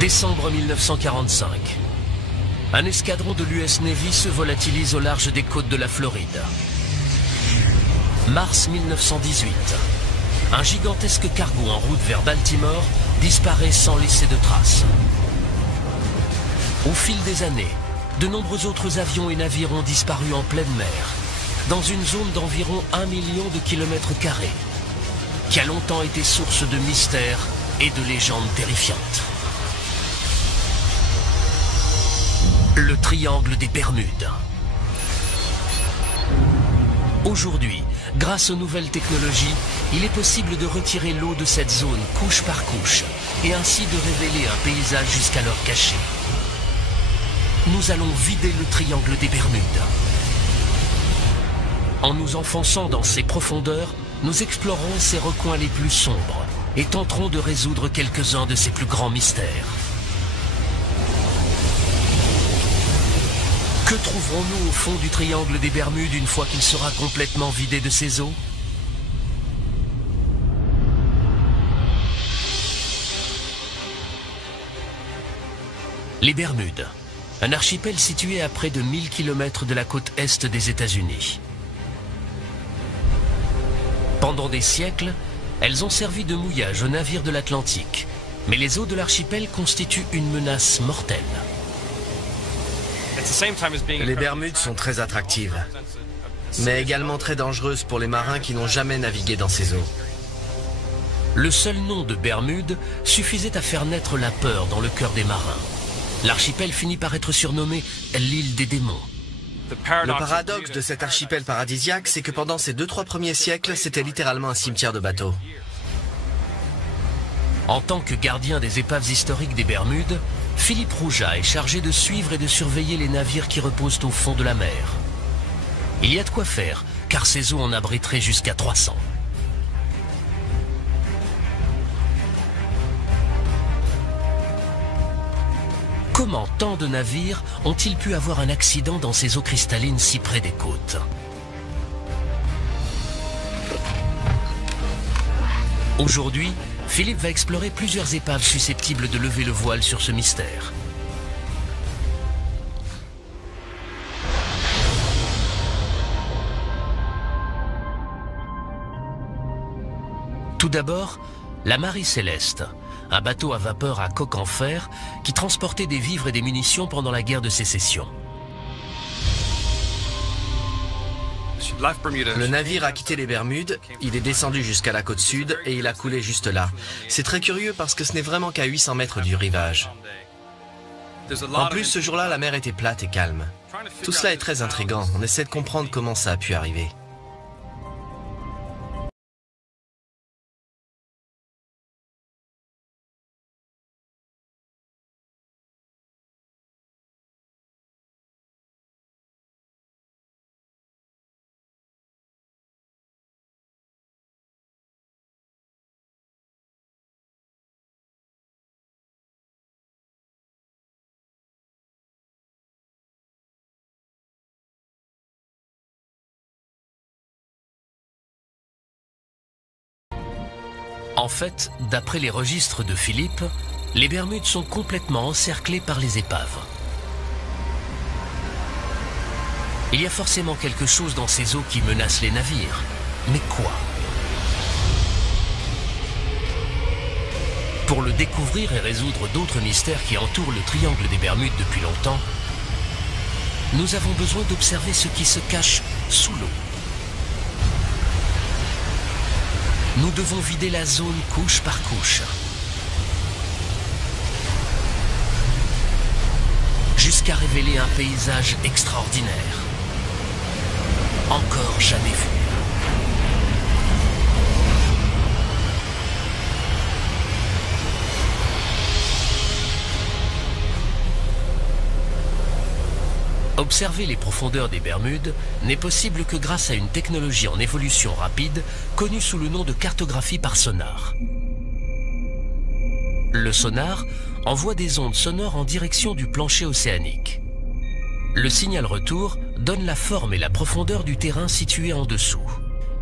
Décembre 1945. Un escadron de l'US Navy se volatilise au large des côtes de la Floride. Mars 1918. Un gigantesque cargo en route vers Baltimore disparaît sans laisser de traces. Au fil des années, de nombreux autres avions et navires ont disparu en pleine mer, dans une zone d'environ 1 million de kilomètres carrés, qui a longtemps été source de mystères et de légendes terrifiantes. Le triangle des Bermudes. Aujourd'hui, grâce aux nouvelles technologies, il est possible de retirer l'eau de cette zone couche par couche et ainsi de révéler un paysage jusqu'alors caché. Nous allons vider le triangle des Bermudes. En nous enfonçant dans ses profondeurs, nous explorerons ses recoins les plus sombres et tenterons de résoudre quelques-uns de ses plus grands mystères. Que trouverons-nous au fond du triangle des Bermudes une fois qu'il sera complètement vidé de ses eaux? Les Bermudes, un archipel situé à près de 1000 km de la côte est des États-Unis. Pendant des siècles, elles ont servi de mouillage aux navires de l'Atlantique, mais les eaux de l'archipel constituent une menace mortelle. Les Bermudes sont très attractives, mais également très dangereuses pour les marins qui n'ont jamais navigué dans ces eaux. Le seul nom de Bermude suffisait à faire naître la peur dans le cœur des marins. L'archipel finit par être surnommé l'île des démons. Le paradoxe de cet archipel paradisiaque, c'est que pendant ces 2-3 premiers siècles, c'était littéralement un cimetière de bateaux. En tant que gardien des épaves historiques des Bermudes, Philippe Rouja est chargé de suivre et de surveiller les navires qui reposent au fond de la mer. Il y a de quoi faire, car ces eaux en abriteraient jusqu'à 300. Comment tant de navires ont-ils pu avoir un accident dans ces eaux cristallines si près des côtes? Aujourd'hui, Philippe va explorer plusieurs épaves susceptibles de lever le voile sur ce mystère. Tout d'abord, la Marie Céleste, un bateau à vapeur à coque en fer qui transportait des vivres et des munitions pendant la guerre de sécession. Le navire a quitté les Bermudes, il est descendu jusqu'à la côte sud et il a coulé juste là. C'est très curieux parce que ce n'est vraiment qu'à 800 mètres du rivage. En plus, ce jour-là, la mer était plate et calme. Tout cela est très intriguant, on essaie de comprendre comment ça a pu arriver. En fait, d'après les registres de Philippe, les Bermudes sont complètement encerclées par les épaves. Il y a forcément quelque chose dans ces eaux qui menace les navires. Mais quoi? Pour le découvrir et résoudre d'autres mystères qui entourent le triangle des Bermudes depuis longtemps, nous avons besoin d'observer ce qui se cache sous l'eau. Nous devons vider la zone couche par couche, jusqu'à révéler un paysage extraordinaire, encore jamais vu. Observer les profondeurs des Bermudes n'est possible que grâce à une technologie en évolution rapide connue sous le nom de cartographie par sonar. Le sonar envoie des ondes sonores en direction du plancher océanique. Le signal retour donne la forme et la profondeur du terrain situé en dessous.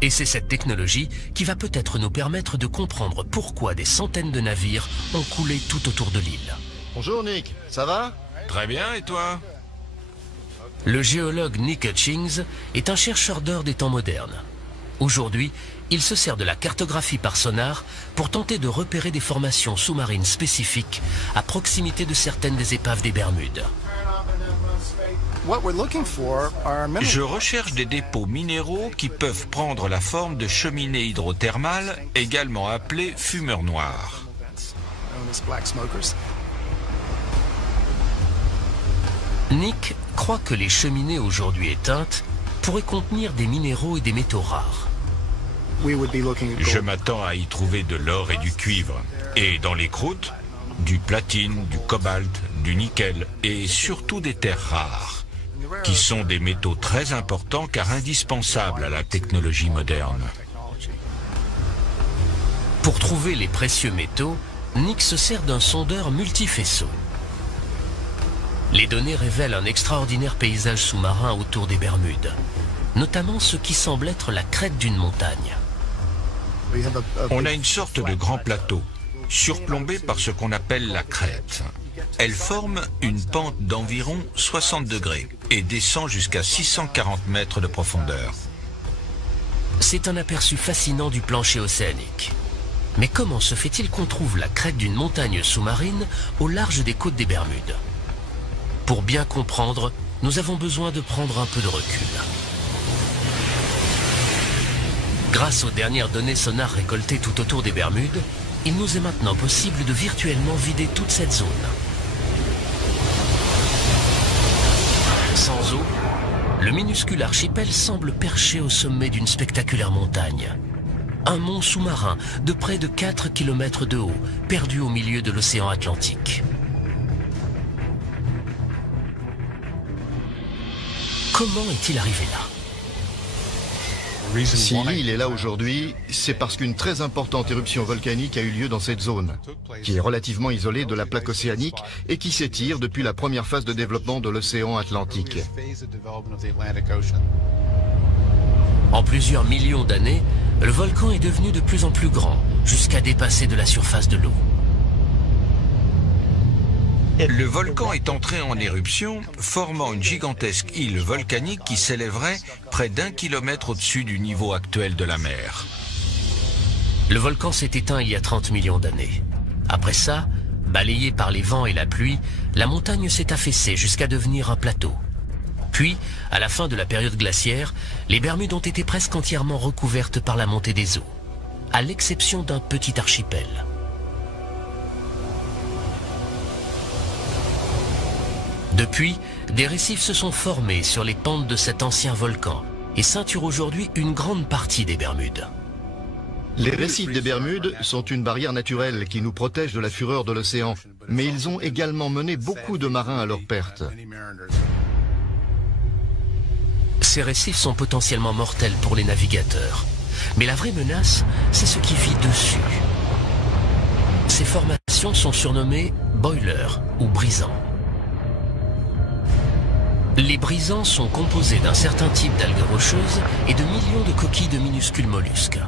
Et c'est cette technologie qui va peut-être nous permettre de comprendre pourquoi des centaines de navires ont coulé tout autour de l'île. Bonjour Nick, ça va? Très bien, et toi? Le géologue Nick Hutchings est un chercheur d'or des temps modernes. Aujourd'hui, il se sert de la cartographie par sonar pour tenter de repérer des formations sous-marines spécifiques à proximité de certaines des épaves des Bermudes. Je recherche des dépôts minéraux qui peuvent prendre la forme de cheminées hydrothermales, également appelées fumeurs noirs. Nick croit que les cheminées aujourd'hui éteintes pourraient contenir des minéraux et des métaux rares. Je m'attends à y trouver de l'or et du cuivre. Et dans les croûtes, du platine, du cobalt, du nickel et surtout des terres rares, qui sont des métaux très importants car indispensables à la technologie moderne. Pour trouver les précieux métaux, Nick se sert d'un sondeur multifaisceau. Les données révèlent un extraordinaire paysage sous-marin autour des Bermudes, notamment ce qui semble être la crête d'une montagne. On a une sorte de grand plateau, surplombé par ce qu'on appelle la crête. Elle forme une pente d'environ 60 degrés et descend jusqu'à 640 mètres de profondeur. C'est un aperçu fascinant du plancher océanique. Mais comment se fait-il qu'on trouve la crête d'une montagne sous-marine au large des côtes des Bermudes? Pour bien comprendre, nous avons besoin de prendre un peu de recul. Grâce aux dernières données sonar récoltées tout autour des Bermudes, il nous est maintenant possible de virtuellement vider toute cette zone. Sans eau, le minuscule archipel semble perché au sommet d'une spectaculaire montagne. Un mont sous-marin de près de 4 km de haut, perdu au milieu de l'océan Atlantique. Comment est-il arrivé là? Si l'île est là aujourd'hui, c'est parce qu'une très importante éruption volcanique a eu lieu dans cette zone, qui est relativement isolée de la plaque océanique et qui s'étire depuis la première phase de développement de l'océan Atlantique. En plusieurs millions d'années, le volcan est devenu de plus en plus grand, jusqu'à dépasser de la surface de l'eau. Le volcan est entré en éruption, formant une gigantesque île volcanique qui s'élèverait près d'1 kilomètre au-dessus du niveau actuel de la mer. Le volcan s'est éteint il y a 30 millions d'années. Après ça, balayé par les vents et la pluie, la montagne s'est affaissée jusqu'à devenir un plateau. Puis, à la fin de la période glaciaire, les Bermudes ont été presque entièrement recouvertes par la montée des eaux, à l'exception d'un petit archipel. Depuis, des récifs se sont formés sur les pentes de cet ancien volcan et ceinturent aujourd'hui une grande partie des Bermudes. Les récifs des Bermudes sont une barrière naturelle qui nous protège de la fureur de l'océan, mais ils ont également mené beaucoup de marins à leur perte. Ces récifs sont potentiellement mortels pour les navigateurs, mais la vraie menace, c'est ce qui vit dessus. Ces formations sont surnommées boilers ou brisants. Les brisants sont composés d'un certain type d'algues rocheuses et de millions de coquilles de minuscules mollusques.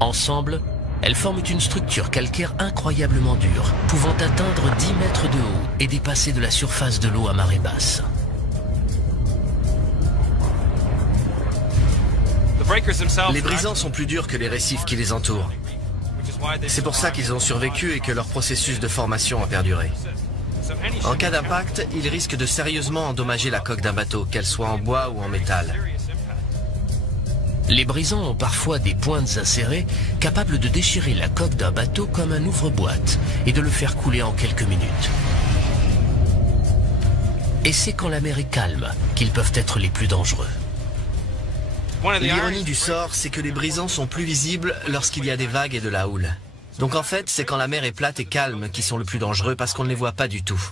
Ensemble, elles forment une structure calcaire incroyablement dure, pouvant atteindre 10 mètres de haut et dépasser de la surface de l'eau à marée basse. Les brisants sont plus durs que les récifs qui les entourent. C'est pour ça qu'ils ont survécu et que leur processus de formation a perduré. En cas d'impact, ils risquent de sérieusement endommager la coque d'un bateau, qu'elle soit en bois ou en métal. Les brisants ont parfois des pointes acérées capables de déchirer la coque d'un bateau comme un ouvre-boîte et de le faire couler en quelques minutes. Et c'est quand la mer est calme qu'ils peuvent être les plus dangereux. L'ironie du sort, c'est que les brisants sont plus visibles lorsqu'il y a des vagues et de la houle. Donc en fait, c'est quand la mer est plate et calme qu'ils sont le plus dangereux parce qu'on ne les voit pas du tout.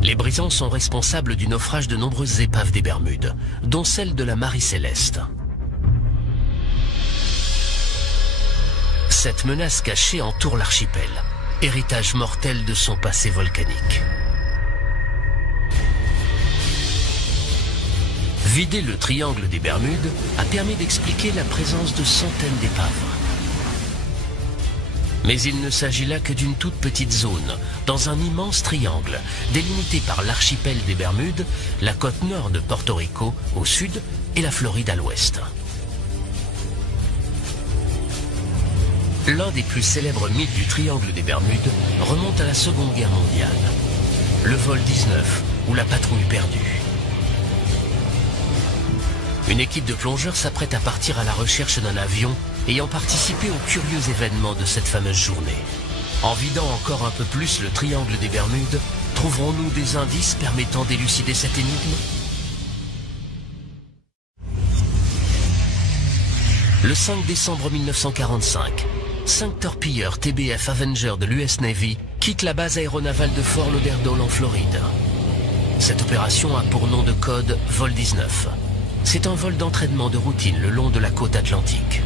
Les brisants sont responsables du naufrage de nombreuses épaves des Bermudes, dont celle de la Marie Céleste. Cette menace cachée entoure l'archipel, héritage mortel de son passé volcanique. Vider le triangle des Bermudes a permis d'expliquer la présence de centaines d'épaves. Mais il ne s'agit là que d'une toute petite zone, dans un immense triangle, délimité par l'archipel des Bermudes, la côte nord de Porto Rico au sud et la Floride à l'ouest. L'un des plus célèbres mythes du triangle des Bermudes remonte à la Seconde Guerre mondiale. Le vol 19 ou la patrouille perdue. Une équipe de plongeurs s'apprête à partir à la recherche d'un avion ayant participé au curieux événement de cette fameuse journée. En vidant encore un peu plus le triangle des Bermudes, trouverons-nous des indices permettant d'élucider cette énigme? Le 5 décembre 1945, 5 torpilleurs TBF Avenger de l'US Navy quittent la base aéronavale de Fort Lauderdale en Floride. Cette opération a pour nom de code Vol 19. C'est un vol d'entraînement de routine le long de la côte atlantique.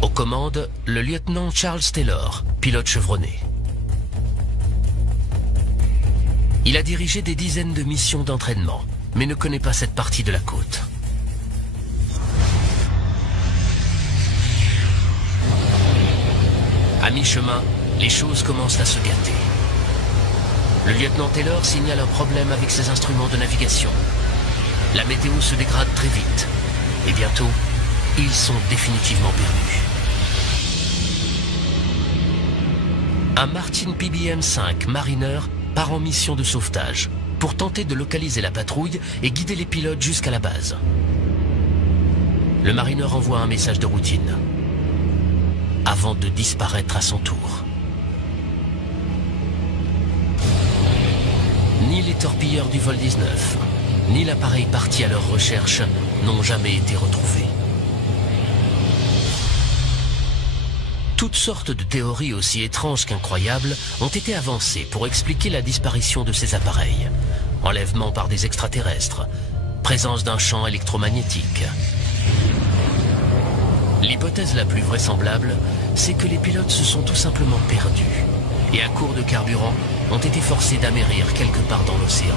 Aux commandes, le lieutenant Charles Taylor, pilote chevronné. Il a dirigé des dizaines de missions d'entraînement, mais ne connaît pas cette partie de la côte. À mi-chemin, les choses commencent à se gâter. Le lieutenant Taylor signale un problème avec ses instruments de navigation. La météo se dégrade très vite. Et bientôt, ils sont définitivement perdus. Un Martin PBM-5 Mariner part en mission de sauvetage pour tenter de localiser la patrouille et guider les pilotes jusqu'à la base. Le Mariner envoie un message de routine avant de disparaître à son tour. Ni les torpilleurs du vol 19, ni l'appareil parti à leur recherche n'ont jamais été retrouvés. Toutes sortes de théories aussi étranges qu'incroyables ont été avancées pour expliquer la disparition de ces appareils. Enlèvement par des extraterrestres, présence d'un champ électromagnétique. L'hypothèse la plus vraisemblable, c'est que les pilotes se sont tout simplement perdus et à court de carburant ont été forcés d'amérir quelque part dans l'océan.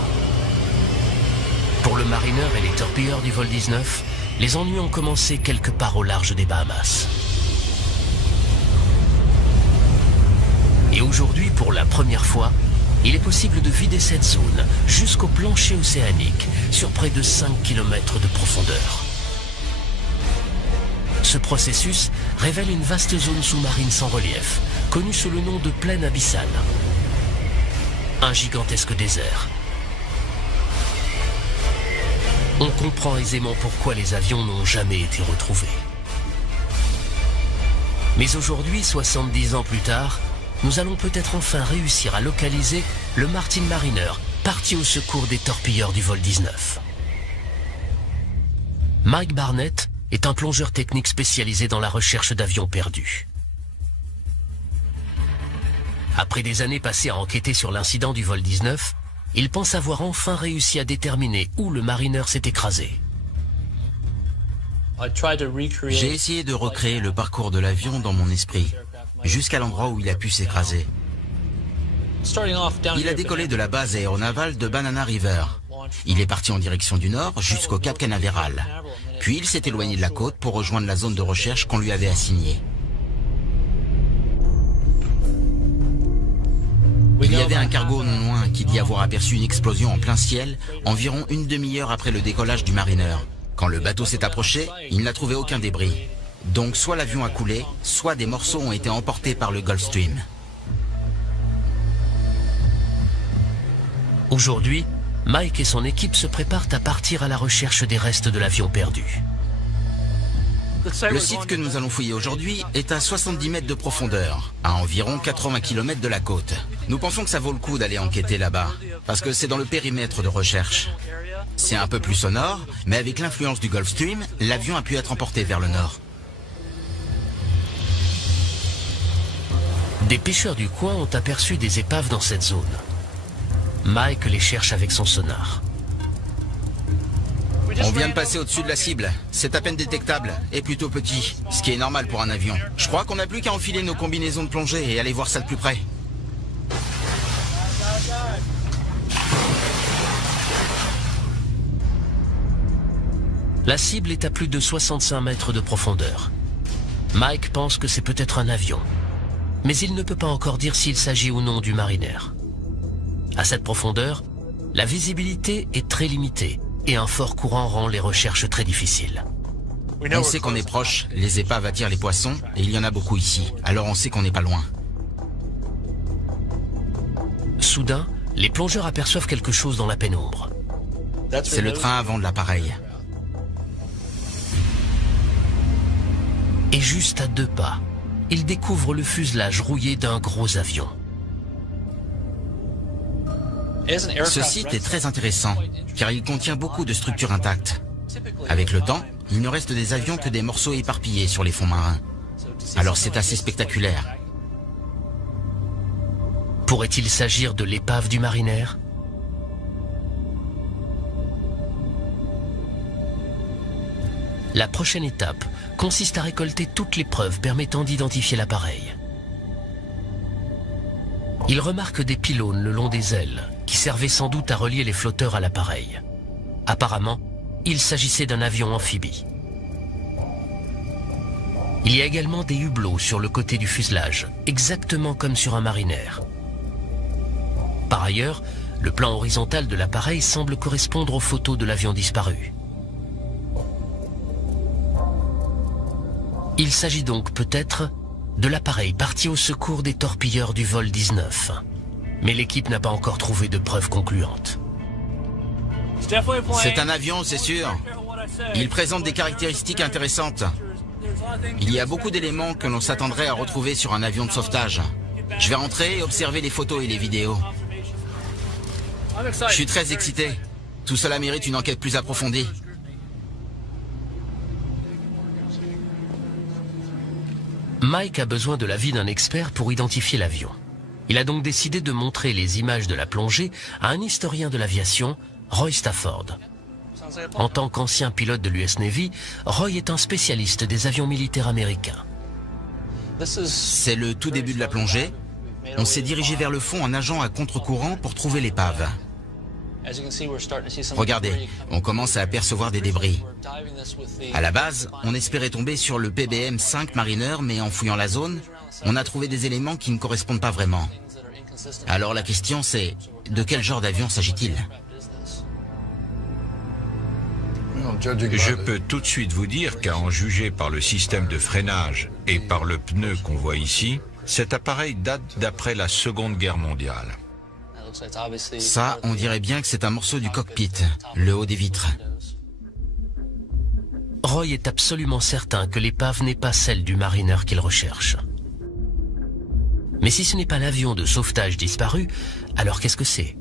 Pour le Mariner et les torpilleurs du vol 19, les ennuis ont commencé quelque part au large des Bahamas. Et aujourd'hui, pour la première fois, il est possible de vider cette zone jusqu'au plancher océanique sur près de 5 km de profondeur. Ce processus révèle une vaste zone sous-marine sans relief, connue sous le nom de plaine abyssale. Un gigantesque désert. On comprend aisément pourquoi les avions n'ont jamais été retrouvés. Mais aujourd'hui, 70 ans plus tard, nous allons peut-être enfin réussir à localiser le Martin Mariner, parti au secours des torpilleurs du vol 19. Mike Barnett est un plongeur technique spécialisé dans la recherche d'avions perdus. Après des années passées à enquêter sur l'incident du vol 19, il pense avoir enfin réussi à déterminer où le Mariner s'est écrasé. J'ai essayé de recréer le parcours de l'avion dans mon esprit, jusqu'à l'endroit où il a pu s'écraser. Il a décollé de la base aéronavale de Banana River. Il est parti en direction du nord jusqu'au Cap Canaveral. Puis il s'est éloigné de la côte pour rejoindre la zone de recherche qu'on lui avait assignée. Il y avait un cargo non loin qui dit avoir aperçu une explosion en plein ciel environ une demi-heure après le décollage du Mariner. Quand le bateau s'est approché, il n'a trouvé aucun débris. Donc soit l'avion a coulé, soit des morceaux ont été emportés par le Gulf Stream. Aujourd'hui, Mike et son équipe se préparent à partir à la recherche des restes de l'avion perdu. Le site que nous allons fouiller aujourd'hui est à 70 mètres de profondeur, à environ 80 km de la côte. Nous pensons que ça vaut le coup d'aller enquêter là-bas, parce que c'est dans le périmètre de recherche. C'est un peu plus au nord, mais avec l'influence du Gulf Stream, l'avion a pu être emporté vers le nord. Des pêcheurs du coin ont aperçu des épaves dans cette zone. Mike les cherche avec son sonar. On vient de passer au-dessus de la cible. C'est à peine détectable et plutôt petit, ce qui est normal pour un avion. Je crois qu'on n'a plus qu'à enfiler nos combinaisons de plongée et aller voir ça de plus près. La cible est à plus de 65 mètres de profondeur. Mike pense que c'est peut-être un avion, mais il ne peut pas encore dire s'il s'agit ou non du Mariner. À cette profondeur, la visibilité est très limitée et un fort courant rend les recherches très difficiles. On sait qu'on est proche, les épaves attirent les poissons et il y en a beaucoup ici, alors on sait qu'on n'est pas loin. Soudain, les plongeurs aperçoivent quelque chose dans la pénombre. C'est le train avant de l'appareil. Et juste à 2 pas, ils découvrent le fuselage rouillé d'un gros avion. Ce site est très intéressant, car il contient beaucoup de structures intactes. Avec le temps, il ne reste des avions que des morceaux éparpillés sur les fonds marins. Alors c'est assez spectaculaire. Pourrait-il s'agir de l'épave du Mariner? La prochaine étape consiste à récolter toutes les preuves permettant d'identifier l'appareil. Il remarque des pylônes le long des ailes, qui servaient sans doute à relier les flotteurs à l'appareil. Apparemment, il s'agissait d'un avion amphibie. Il y a également des hublots sur le côté du fuselage, exactement comme sur un Mariner. Par ailleurs, le plan horizontal de l'appareil semble correspondre aux photos de l'avion disparu. Il s'agit donc peut-être de l'appareil parti au secours des torpilleurs du vol 19. Mais l'équipe n'a pas encore trouvé de preuves concluantes. C'est un avion, c'est sûr. Il présente des caractéristiques intéressantes. Il y a beaucoup d'éléments que l'on s'attendrait à retrouver sur un avion de sauvetage. Je vais rentrer et observer les photos et les vidéos. Je suis très excité. Tout cela mérite une enquête plus approfondie. Mike a besoin de l'avis d'un expert pour identifier l'avion. Il a donc décidé de montrer les images de la plongée à un historien de l'aviation, Roy Stafford. En tant qu'ancien pilote de l'US Navy, Roy est un spécialiste des avions militaires américains. C'est le tout début de la plongée. On s'est dirigé vers le fond en nageant à contre-courant pour trouver l'épave. Regardez, on commence à apercevoir des débris. À la base, on espérait tomber sur le PBM-5 Mariner, mais en fouillant la zone, on a trouvé des éléments qui ne correspondent pas vraiment. Alors la question c'est, de quel genre d'avion s'agit-il? Je peux tout de suite vous dire qu'à en juger par le système de freinage et par le pneu qu'on voit ici, cet appareil date d'après la Seconde Guerre mondiale. Ça, on dirait bien que c'est un morceau du cockpit, le haut des vitres. Roy est absolument certain que l'épave n'est pas celle du Mariner qu'il recherche. Mais si ce n'est pas l'avion de sauvetage disparu, alors qu'est-ce que c'est?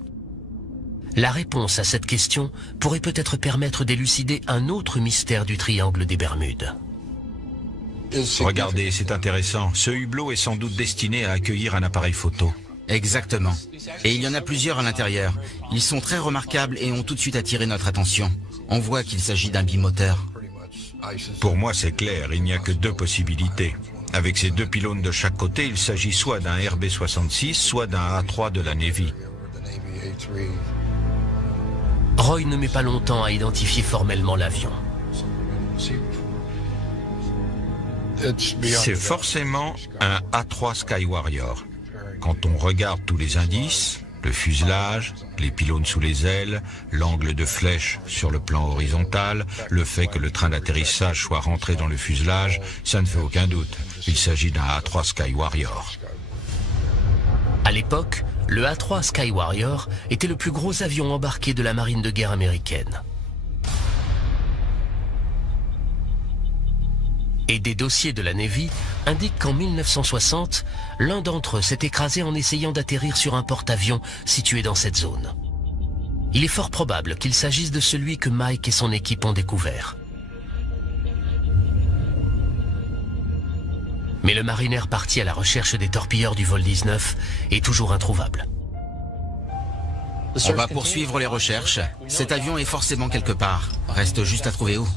La réponse à cette question pourrait peut-être permettre d'élucider un autre mystère du triangle des Bermudes. Regardez, c'est intéressant. Ce hublot est sans doute destiné à accueillir un appareil photo. Exactement. Et il y en a plusieurs à l'intérieur. Ils sont très remarquables et ont tout de suite attiré notre attention. On voit qu'il s'agit d'un bimoteur. Pour moi, c'est clair, il n'y a que 2 possibilités. Avec ces 2 pylônes de chaque côté, il s'agit soit d'un RB-66, soit d'un A3 de la Navy. Roy ne met pas longtemps à identifier formellement l'avion. C'est forcément un A3 Skywarrior. Quand on regarde tous les indices, le fuselage, les pylônes sous les ailes, l'angle de flèche sur le plan horizontal, le fait que le train d'atterrissage soit rentré dans le fuselage, ça ne fait aucun doute. Il s'agit d'un A3 Skywarrior. À l'époque, le A3 Skywarrior était le plus gros avion embarqué de la marine de guerre américaine. Et des dossiers de la Navy indiquent qu'en 1960, l'un d'entre eux s'est écrasé en essayant d'atterrir sur un porte-avions situé dans cette zone. Il est fort probable qu'il s'agisse de celui que Mike et son équipe ont découvert. Mais le Mariner parti à la recherche des torpilleurs du vol 19 est toujours introuvable. On va poursuivre les recherches. Cet avion est forcément quelque part. Reste juste à trouver où.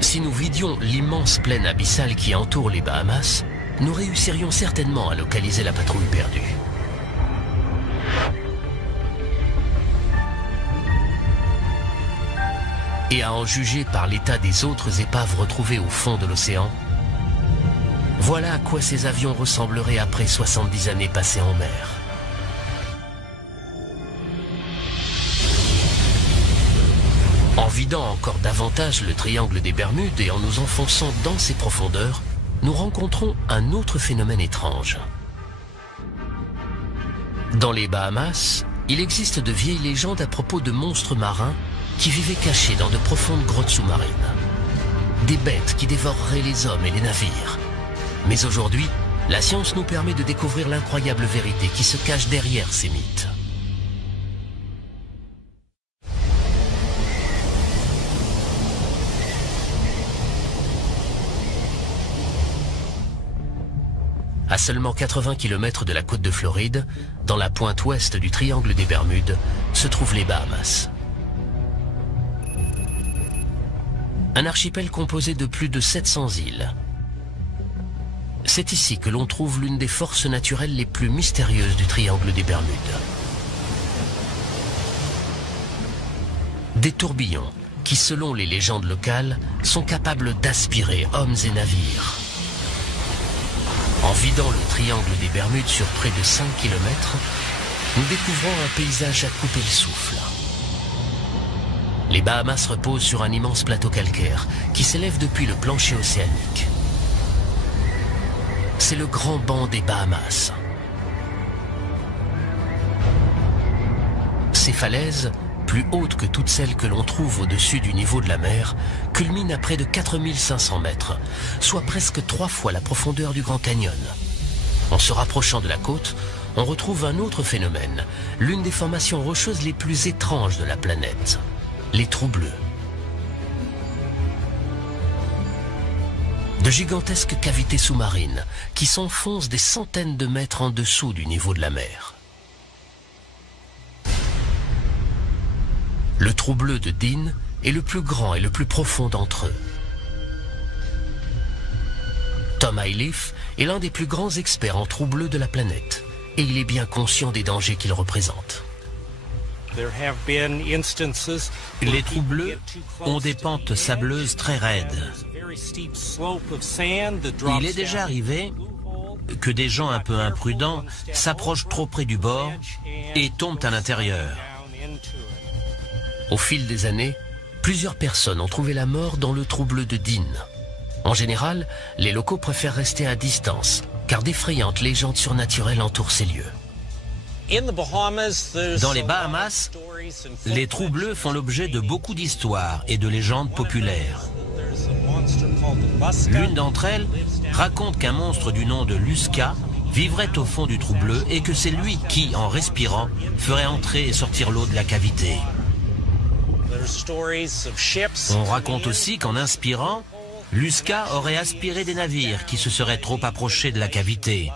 Si nous vidions l'immense plaine abyssale qui entoure les Bahamas, nous réussirions certainement à localiser la patrouille perdue. Et à en juger par l'état des autres épaves retrouvées au fond de l'océan, voilà à quoi ces avions ressembleraient après 70 années passées en mer. En vidant encore davantage le triangle des Bermudes et en nous enfonçant dans ses profondeurs, nous rencontrons un autre phénomène étrange. Dans les Bahamas, il existe de vieilles légendes à propos de monstres marins qui vivaient cachés dans de profondes grottes sous-marines. Des bêtes qui dévoreraient les hommes et les navires. Mais aujourd'hui, la science nous permet de découvrir l'incroyable vérité qui se cache derrière ces mythes. À seulement 80 km de la côte de Floride, dans la pointe ouest du triangle des Bermudes, se trouvent les Bahamas. Un archipel composé de plus de 700 îles. C'est ici que l'on trouve l'une des forces naturelles les plus mystérieuses du triangle des Bermudes. Des tourbillons qui, selon les légendes locales, sont capables d'aspirer hommes et navires. En vidant le triangle des Bermudes sur près de 5 km, nous découvrons un paysage à couper le souffle. Les Bahamas reposent sur un immense plateau calcaire qui s'élève depuis le plancher océanique. C'est le grand banc des Bahamas. Ces falaises, plus hautes que toutes celles que l'on trouve au-dessus du niveau de la mer, culminent à près de 4500 mètres, soit presque 3 fois la profondeur du Grand Canyon. En se rapprochant de la côte, on retrouve un autre phénomène, l'une des formations rocheuses les plus étranges de la planète, les trous bleus. De gigantesques cavités sous-marines qui s'enfoncent des centaines de mètres en dessous du niveau de la mer. Le trou bleu de Dean est le plus grand et le plus profond d'entre eux. Tom Ayliff est l'un des plus grands experts en trous bleus de la planète et il est bien conscient des dangers qu'ils représentent. Les trous bleus ont des pentes sableuses très raides. Il est déjà arrivé que des gens un peu imprudents s'approchent trop près du bord et tombent à l'intérieur. Au fil des années, plusieurs personnes ont trouvé la mort dans le trou bleu de Dean. En général, les locaux préfèrent rester à distance, car d'effrayantes légendes surnaturelles entourent ces lieux. Dans les Bahamas, les trous bleus font l'objet de beaucoup d'histoires et de légendes populaires. L'une d'entre elles raconte qu'un monstre du nom de Lusca vivrait au fond du trou bleu et que c'est lui qui, en respirant, ferait entrer et sortir l'eau de la cavité. On raconte aussi qu'en inspirant, Lusca aurait aspiré des navires qui se seraient trop approchés de la cavité.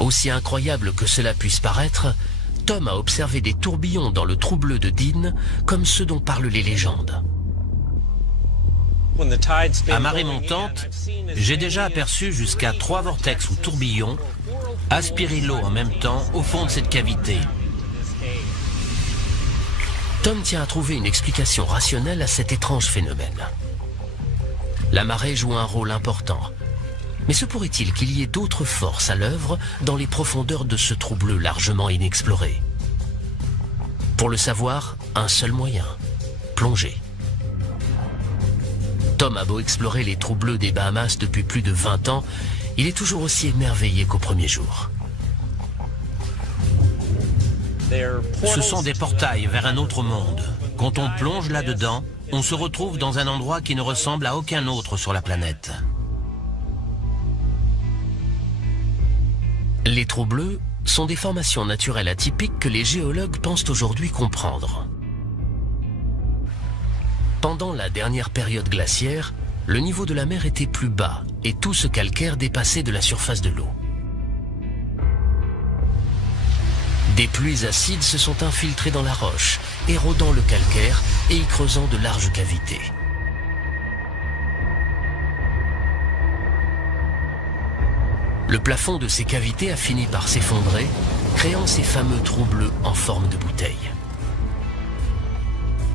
Aussi incroyable que cela puisse paraître, Tom a observé des tourbillons dans le trou bleu de Dean comme ceux dont parlent les légendes. À marée montante, j'ai déjà aperçu jusqu'à 3 vortex ou tourbillons aspirer l'eau en même temps au fond de cette cavité. Tom tient à trouver une explication rationnelle à cet étrange phénomène. La marée joue un rôle important. Mais se pourrait-il qu'il y ait d'autres forces à l'œuvre dans les profondeurs de ce trou bleu largement inexploré? Pour le savoir, un seul moyen, plonger. Tom a beau explorer les trous bleus des Bahamas depuis plus de 20 ans, il est toujours aussi émerveillé qu'au premier jour. Ce sont des portails vers un autre monde. Quand on plonge là-dedans, on se retrouve dans un endroit qui ne ressemble à aucun autre sur la planète. Les trous bleus sont des formations naturelles atypiques que les géologues pensent aujourd'hui comprendre. Pendant la dernière période glaciaire, le niveau de la mer était plus bas et tout ce calcaire dépassait de la surface de l'eau. Des pluies acides se sont infiltrées dans la roche, érodant le calcaire et y creusant de larges cavités. Le plafond de ces cavités a fini par s'effondrer, créant ces fameux trous bleus en forme de bouteille.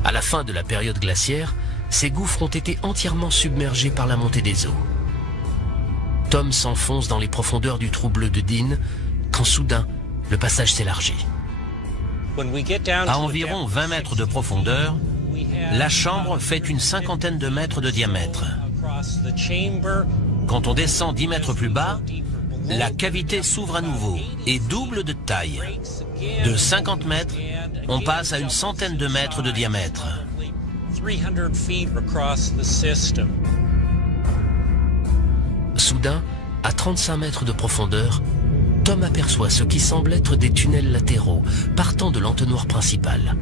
À la fin de la période glaciaire, ces gouffres ont été entièrement submergés par la montée des eaux. Tom s'enfonce dans les profondeurs du trou bleu de Dean, quand soudain, le passage s'élargit. À environ 20 mètres de profondeur, la chambre fait une cinquantaine de mètres de diamètre. Quand on descend 10 mètres plus bas, la cavité s'ouvre à nouveau et double de taille. De 50 mètres, on passe à une centaine de mètres de diamètre. Soudain, à 35 mètres de profondeur, Tom aperçoit ce qui semble être des tunnels latéraux partant de l'entonnoir principal.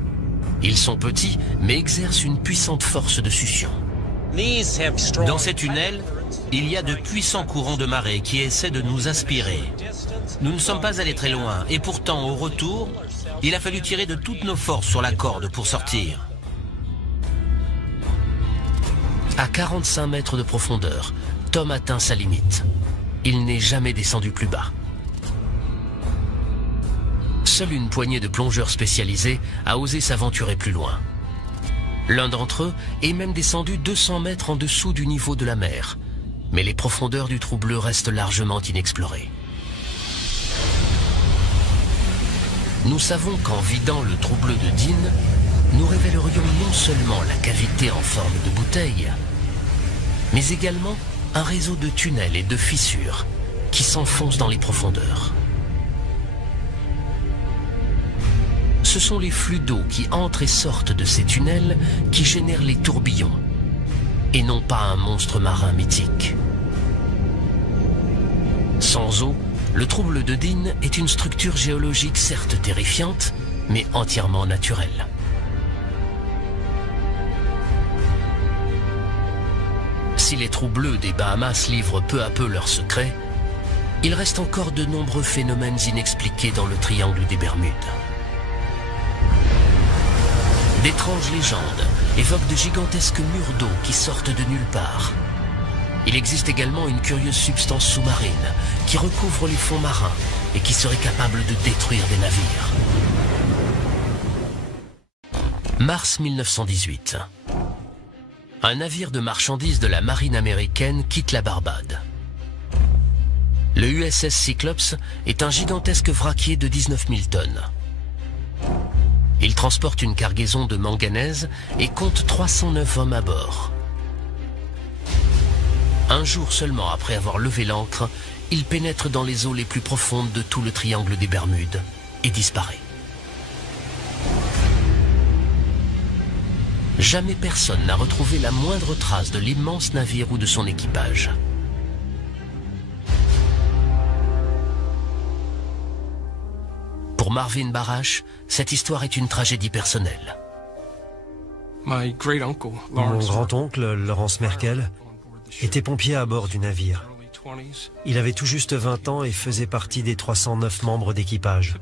Ils sont petits, mais exercent une puissante force de succion. Dans ces tunnels, il y a de puissants courants de marée qui essaient de nous aspirer. Nous ne sommes pas allés très loin et pourtant, au retour, il a fallu tirer de toutes nos forces sur la corde pour sortir. À 45 mètres de profondeur, Tom atteint sa limite. Il n'est jamais descendu plus bas. Seule une poignée de plongeurs spécialisés a osé s'aventurer plus loin. L'un d'entre eux est même descendu 200 mètres en dessous du niveau de la mer, mais les profondeurs du trou bleu restent largement inexplorées. Nous savons qu'en vidant le trou bleu de Dean, nous révélerions non seulement la cavité en forme de bouteille, mais également un réseau de tunnels et de fissures qui s'enfoncent dans les profondeurs. Ce sont les flux d'eau qui entrent et sortent de ces tunnels qui génèrent les tourbillons, et non pas un monstre marin mythique. Sans eau, le trou bleu de Dean est une structure géologique certes terrifiante, mais entièrement naturelle. Si les trous bleus des Bahamas livrent peu à peu leurs secrets, il reste encore de nombreux phénomènes inexpliqués dans le triangle des Bermudes. D'étranges légendes évoquent de gigantesques murs d'eau qui sortent de nulle part. Il existe également une curieuse substance sous-marine qui recouvre les fonds marins et qui serait capable de détruire des navires. Mars 1918. Un navire de marchandises de la marine américaine quitte la Barbade. Le USS Cyclops est un gigantesque vraquier de 19 000 tonnes. Il transporte une cargaison de manganèse et compte 309 hommes à bord. Un jour seulement après avoir levé l'ancre, il pénètre dans les eaux les plus profondes de tout le triangle des Bermudes et disparaît. Jamais personne n'a retrouvé la moindre trace de l'immense navire ou de son équipage. Pour Marvin Barash, cette histoire est une tragédie personnelle. Mon grand-oncle, Lawrence Merkel, était pompier à bord du navire. Il avait tout juste 20 ans et faisait partie des 309 membres d'équipage.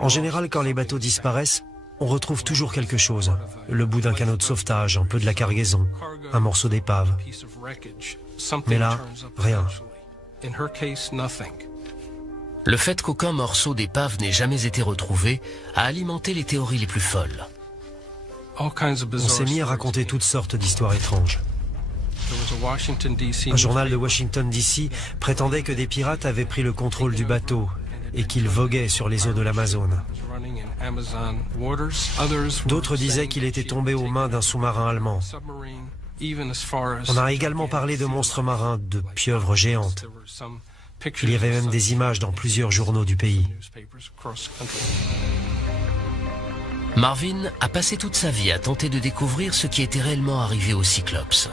En général, quand les bateaux disparaissent, on retrouve toujours quelque chose. Le bout d'un canot de sauvetage, un peu de la cargaison, un morceau d'épave. Mais là, rien. Le fait qu'aucun morceau d'épave n'ait jamais été retrouvé a alimenté les théories les plus folles. On s'est mis à raconter toutes sortes d'histoires étranges. Un journal de Washington, D.C. prétendait que des pirates avaient pris le contrôle du bateau et qu'ils voguaient sur les eaux de l'Amazone. D'autres disaient qu'il était tombé aux mains d'un sous-marin allemand. On a également parlé de monstres marins, de pieuvres géantes. Il y avait même des images dans plusieurs journaux du pays. Marvin a passé toute sa vie à tenter de découvrir ce qui était réellement arrivé au Cyclops.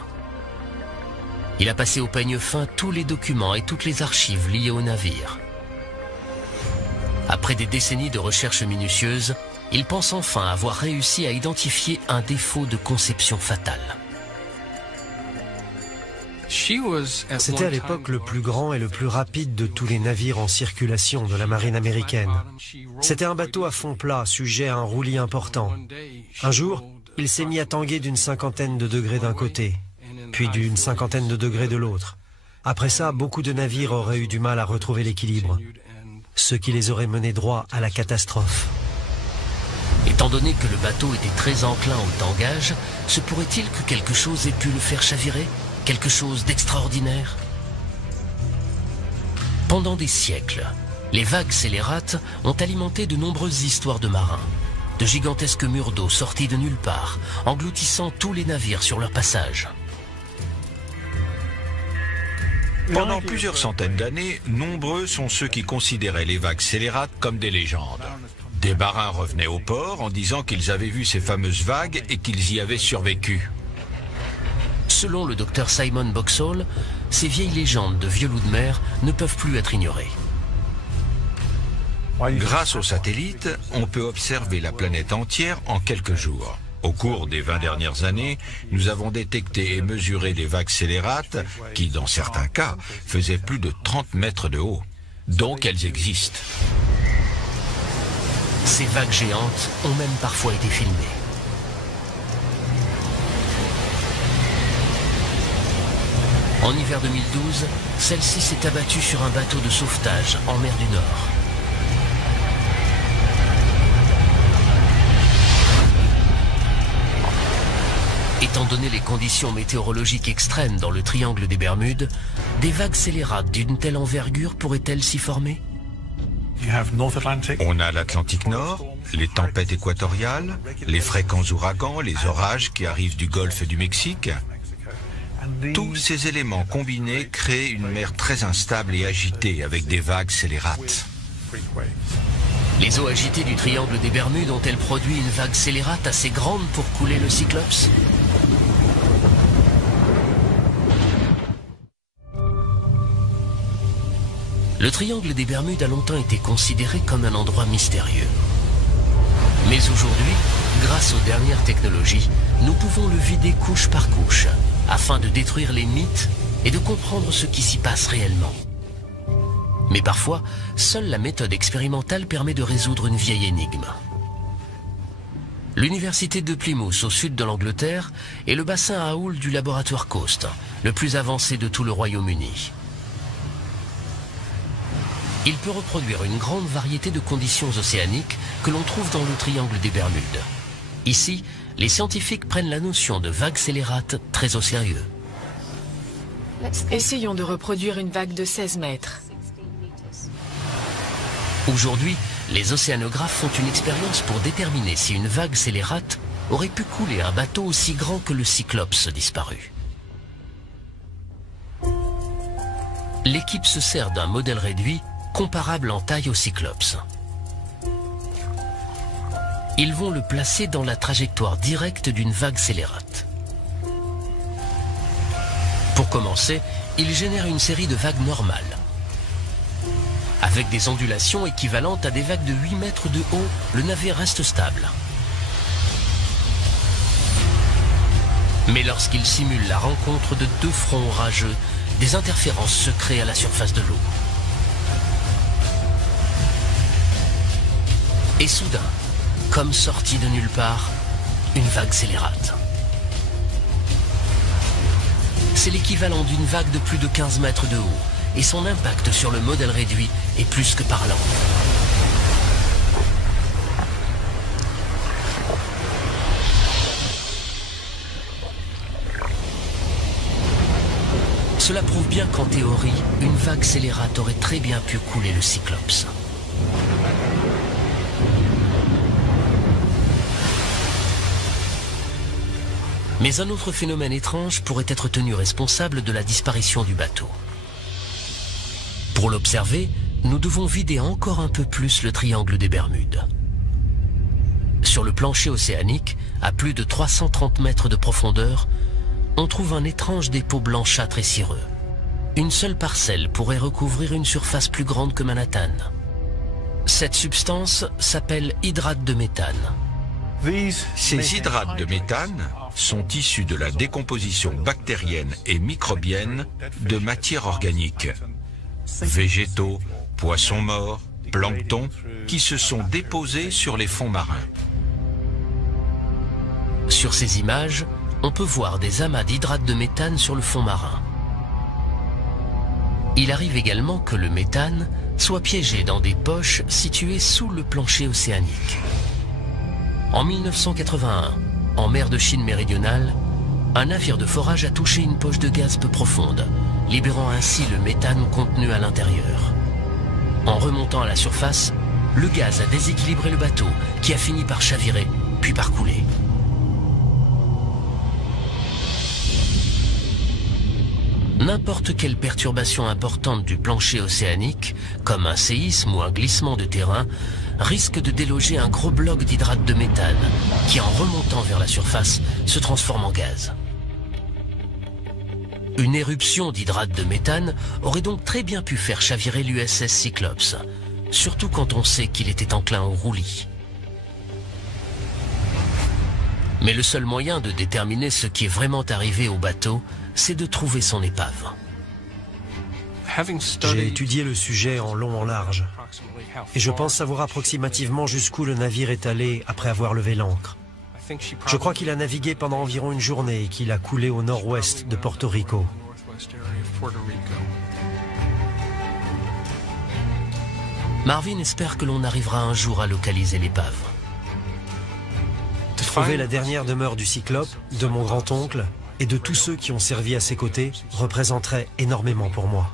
Il a passé au peigne fin tous les documents et toutes les archives liées au navire. Après des décennies de recherches minutieuses, il pense enfin avoir réussi à identifier un défaut de conception fatale. C'était à l'époque le plus grand et le plus rapide de tous les navires en circulation de la marine américaine. C'était un bateau à fond plat, sujet à un roulis important. Un jour, il s'est mis à tanguer d'une 50aine de degrés d'un côté, puis d'une 50aine de degrés de l'autre. Après ça, beaucoup de navires auraient eu du mal à retrouver l'équilibre, ce qui les aurait menés droit à la catastrophe. Étant donné que le bateau était très enclin au tangage, se pourrait-il que quelque chose ait pu le faire chavirer ? Quelque chose d'extraordinaire? Pendant des siècles, les vagues scélérates ont alimenté de nombreuses histoires de marins. De gigantesques murs d'eau sortis de nulle part, engloutissant tous les navires sur leur passage. Pendant plusieurs centaines d'années, nombreux sont ceux qui considéraient les vagues scélérates comme des légendes. Des marins revenaient au port en disant qu'ils avaient vu ces fameuses vagues et qu'ils y avaient survécu. Selon le docteur Simon Boxall, ces vieilles légendes de vieux loups de mer ne peuvent plus être ignorées. Grâce aux satellites, on peut observer la planète entière en quelques jours. Au cours des 20 dernières années, nous avons détecté et mesuré des vagues scélérates qui, dans certains cas, faisaient plus de 30 mètres de haut. Donc elles existent. Ces vagues géantes ont même parfois été filmées. En hiver 2012, celle-ci s'est abattue sur un bateau de sauvetage en mer du Nord. Étant donné les conditions météorologiques extrêmes dans le triangle des Bermudes, des vagues scélérates d'une telle envergure pourraient-elles s'y former? On a l'Atlantique Nord, les tempêtes équatoriales, les fréquents ouragans, les orages qui arrivent du golfe du Mexique. Tous ces éléments combinés créent une mer très instable et agitée avec des vagues scélérates. Les eaux agitées du triangle des Bermudes ont-elles produit une vague scélérate assez grande pour couler le Cyclops? Le triangle des Bermudes a longtemps été considéré comme un endroit mystérieux. Mais aujourd'hui, grâce aux dernières technologies, nous pouvons le vider couche par couche, afin de détruire les mythes et de comprendre ce qui s'y passe réellement. Mais parfois, seule la méthode expérimentale permet de résoudre une vieille énigme. L'université de Plymouth, au sud de l'Angleterre, est le bassin à houle du laboratoire Coast, le plus avancé de tout le Royaume-Uni. Il peut reproduire une grande variété de conditions océaniques que l'on trouve dans le triangle des Bermudes. Ici, les scientifiques prennent la notion de vague scélérate très au sérieux. Essayons de reproduire une vague de 16 mètres. Aujourd'hui, les océanographes font une expérience pour déterminer si une vague scélérate aurait pu couler un bateau aussi grand que le Cyclops disparu. L'équipe se sert d'un modèle réduit comparable en taille au Cyclops. Ils vont le placer dans la trajectoire directe d'une vague scélérate. Pour commencer, ils génèrent une série de vagues normales, avec des ondulations équivalentes à des vagues de 8 mètres de haut. Le navire reste stable. Mais lorsqu'il simule la rencontre de deux fronts orageux, des interférences se créent à la surface de l'eau. Et soudain, comme sortie de nulle part, une vague scélérate. C'est l'équivalent d'une vague de plus de 15 mètres de haut, et son impact sur le modèle réduit est plus que parlant. Cela prouve bien qu'en théorie, une vague scélérate aurait très bien pu couler le Cyclops. Mais un autre phénomène étrange pourrait être tenu responsable de la disparition du bateau. Pour l'observer, nous devons vider encore un peu plus le triangle des Bermudes. Sur le plancher océanique, à plus de 330 mètres de profondeur, on trouve un étrange dépôt blanchâtre et cireux. Une seule parcelle pourrait recouvrir une surface plus grande que Manhattan. Cette substance s'appelle hydrate de méthane. Ces hydrates de méthane sont issus de la décomposition bactérienne et microbienne de matières organiques, végétaux, poissons morts, plancton, qui se sont déposés sur les fonds marins. Sur ces images, on peut voir des amas d'hydrate de méthane sur le fond marin. Il arrive également que le méthane soit piégé dans des poches situées sous le plancher océanique. En 1981, en mer de Chine méridionale, un navire de forage a touché une poche de gaz peu profonde, libérant ainsi le méthane contenu à l'intérieur. En remontant à la surface, le gaz a déséquilibré le bateau, qui a fini par chavirer, puis par couler. N'importe quelle perturbation importante du plancher océanique, comme un séisme ou un glissement de terrain, risque de déloger un gros bloc d'hydrate de méthane, qui en remontant vers la surface, se transforme en gaz. Une éruption d'hydrate de méthane aurait donc très bien pu faire chavirer l'USS Cyclops, surtout quand on sait qu'il était enclin au roulis. Mais le seul moyen de déterminer ce qui est vraiment arrivé au bateau, c'est de trouver son épave. J'ai étudié le sujet en long en large, et je pense savoir approximativement jusqu'où le navire est allé après avoir levé l'ancre. Je crois qu'il a navigué pendant environ une journée et qu'il a coulé au nord-ouest de Porto Rico. Marvin espère que l'on arrivera un jour à localiser l'épave. Trouver la dernière demeure du Cyclope, de mon grand-oncle et de tous ceux qui ont servi à ses côtés représenterait énormément pour moi.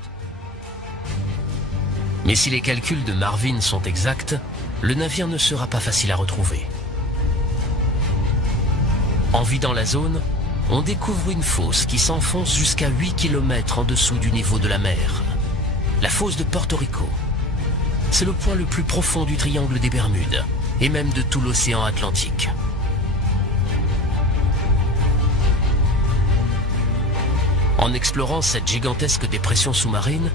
Mais si les calculs de Marvin sont exacts, le navire ne sera pas facile à retrouver. En vidant la zone, on découvre une fosse qui s'enfonce jusqu'à 8 km en dessous du niveau de la mer. La fosse de Porto Rico. C'est le point le plus profond du triangle des Bermudes, et même de tout l'océan Atlantique. En explorant cette gigantesque dépression sous-marine,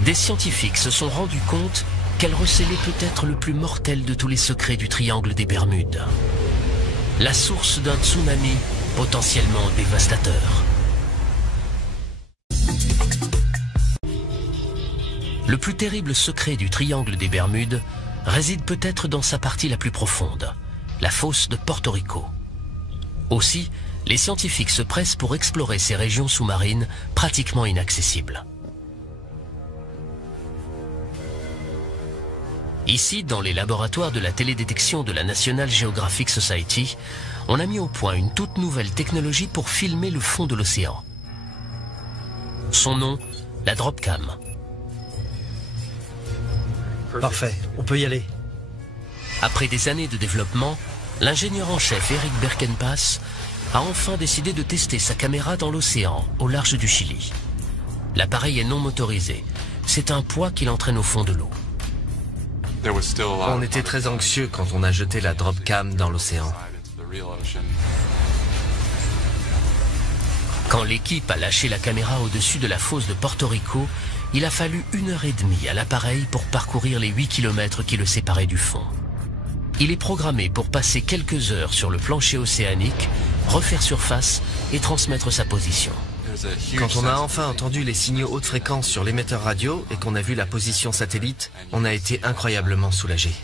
des scientifiques se sont rendus compte qu'elle recelait peut-être le plus mortel de tous les secrets du triangle des Bermudes. La source d'un tsunami potentiellement dévastateur. Le plus terrible secret du triangle des Bermudes réside peut-être dans sa partie la plus profonde, la fosse de Porto Rico. Aussi, les scientifiques se pressent pour explorer ces régions sous-marines pratiquement inaccessibles. Ici, dans les laboratoires de la télédétection de la National Geographic Society, on a mis au point une toute nouvelle technologie pour filmer le fond de l'océan. Son nom, la Dropcam. Parfait, on peut y aller. Après des années de développement, l'ingénieur en chef Eric Berkenpass a enfin décidé de tester sa caméra dans l'océan, au large du Chili. L'appareil est non motorisé. C'est un poids qui l'entraîne au fond de l'eau. On était très anxieux quand on a jeté la Dropcam dans l'océan. Quand l'équipe a lâché la caméra au-dessus de la fosse de Porto Rico, il a fallu 1h30 à l'appareil pour parcourir les 8 km qui le séparaient du fond. Il est programmé pour passer quelques heures sur le plancher océanique, refaire surface et transmettre sa position. Quand on a enfin entendu les signaux haute fréquence sur l'émetteur radio et qu'on a vu la position satellite, on a été incroyablement soulagés.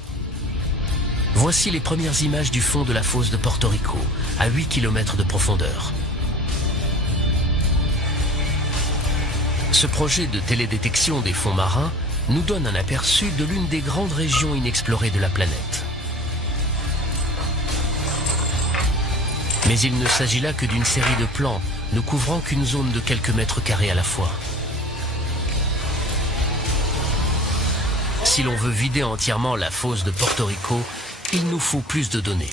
Voici les premières images du fond de la fosse de Porto Rico, à 8 km de profondeur. Ce projet de télédétection des fonds marins nous donne un aperçu de l'une des grandes régions inexplorées de la planète. Mais il ne s'agit là que d'une série de plans ne couvrant qu'une zone de quelques mètres carrés à la fois. Si l'on veut vider entièrement la fosse de Porto Rico, il nous faut plus de données.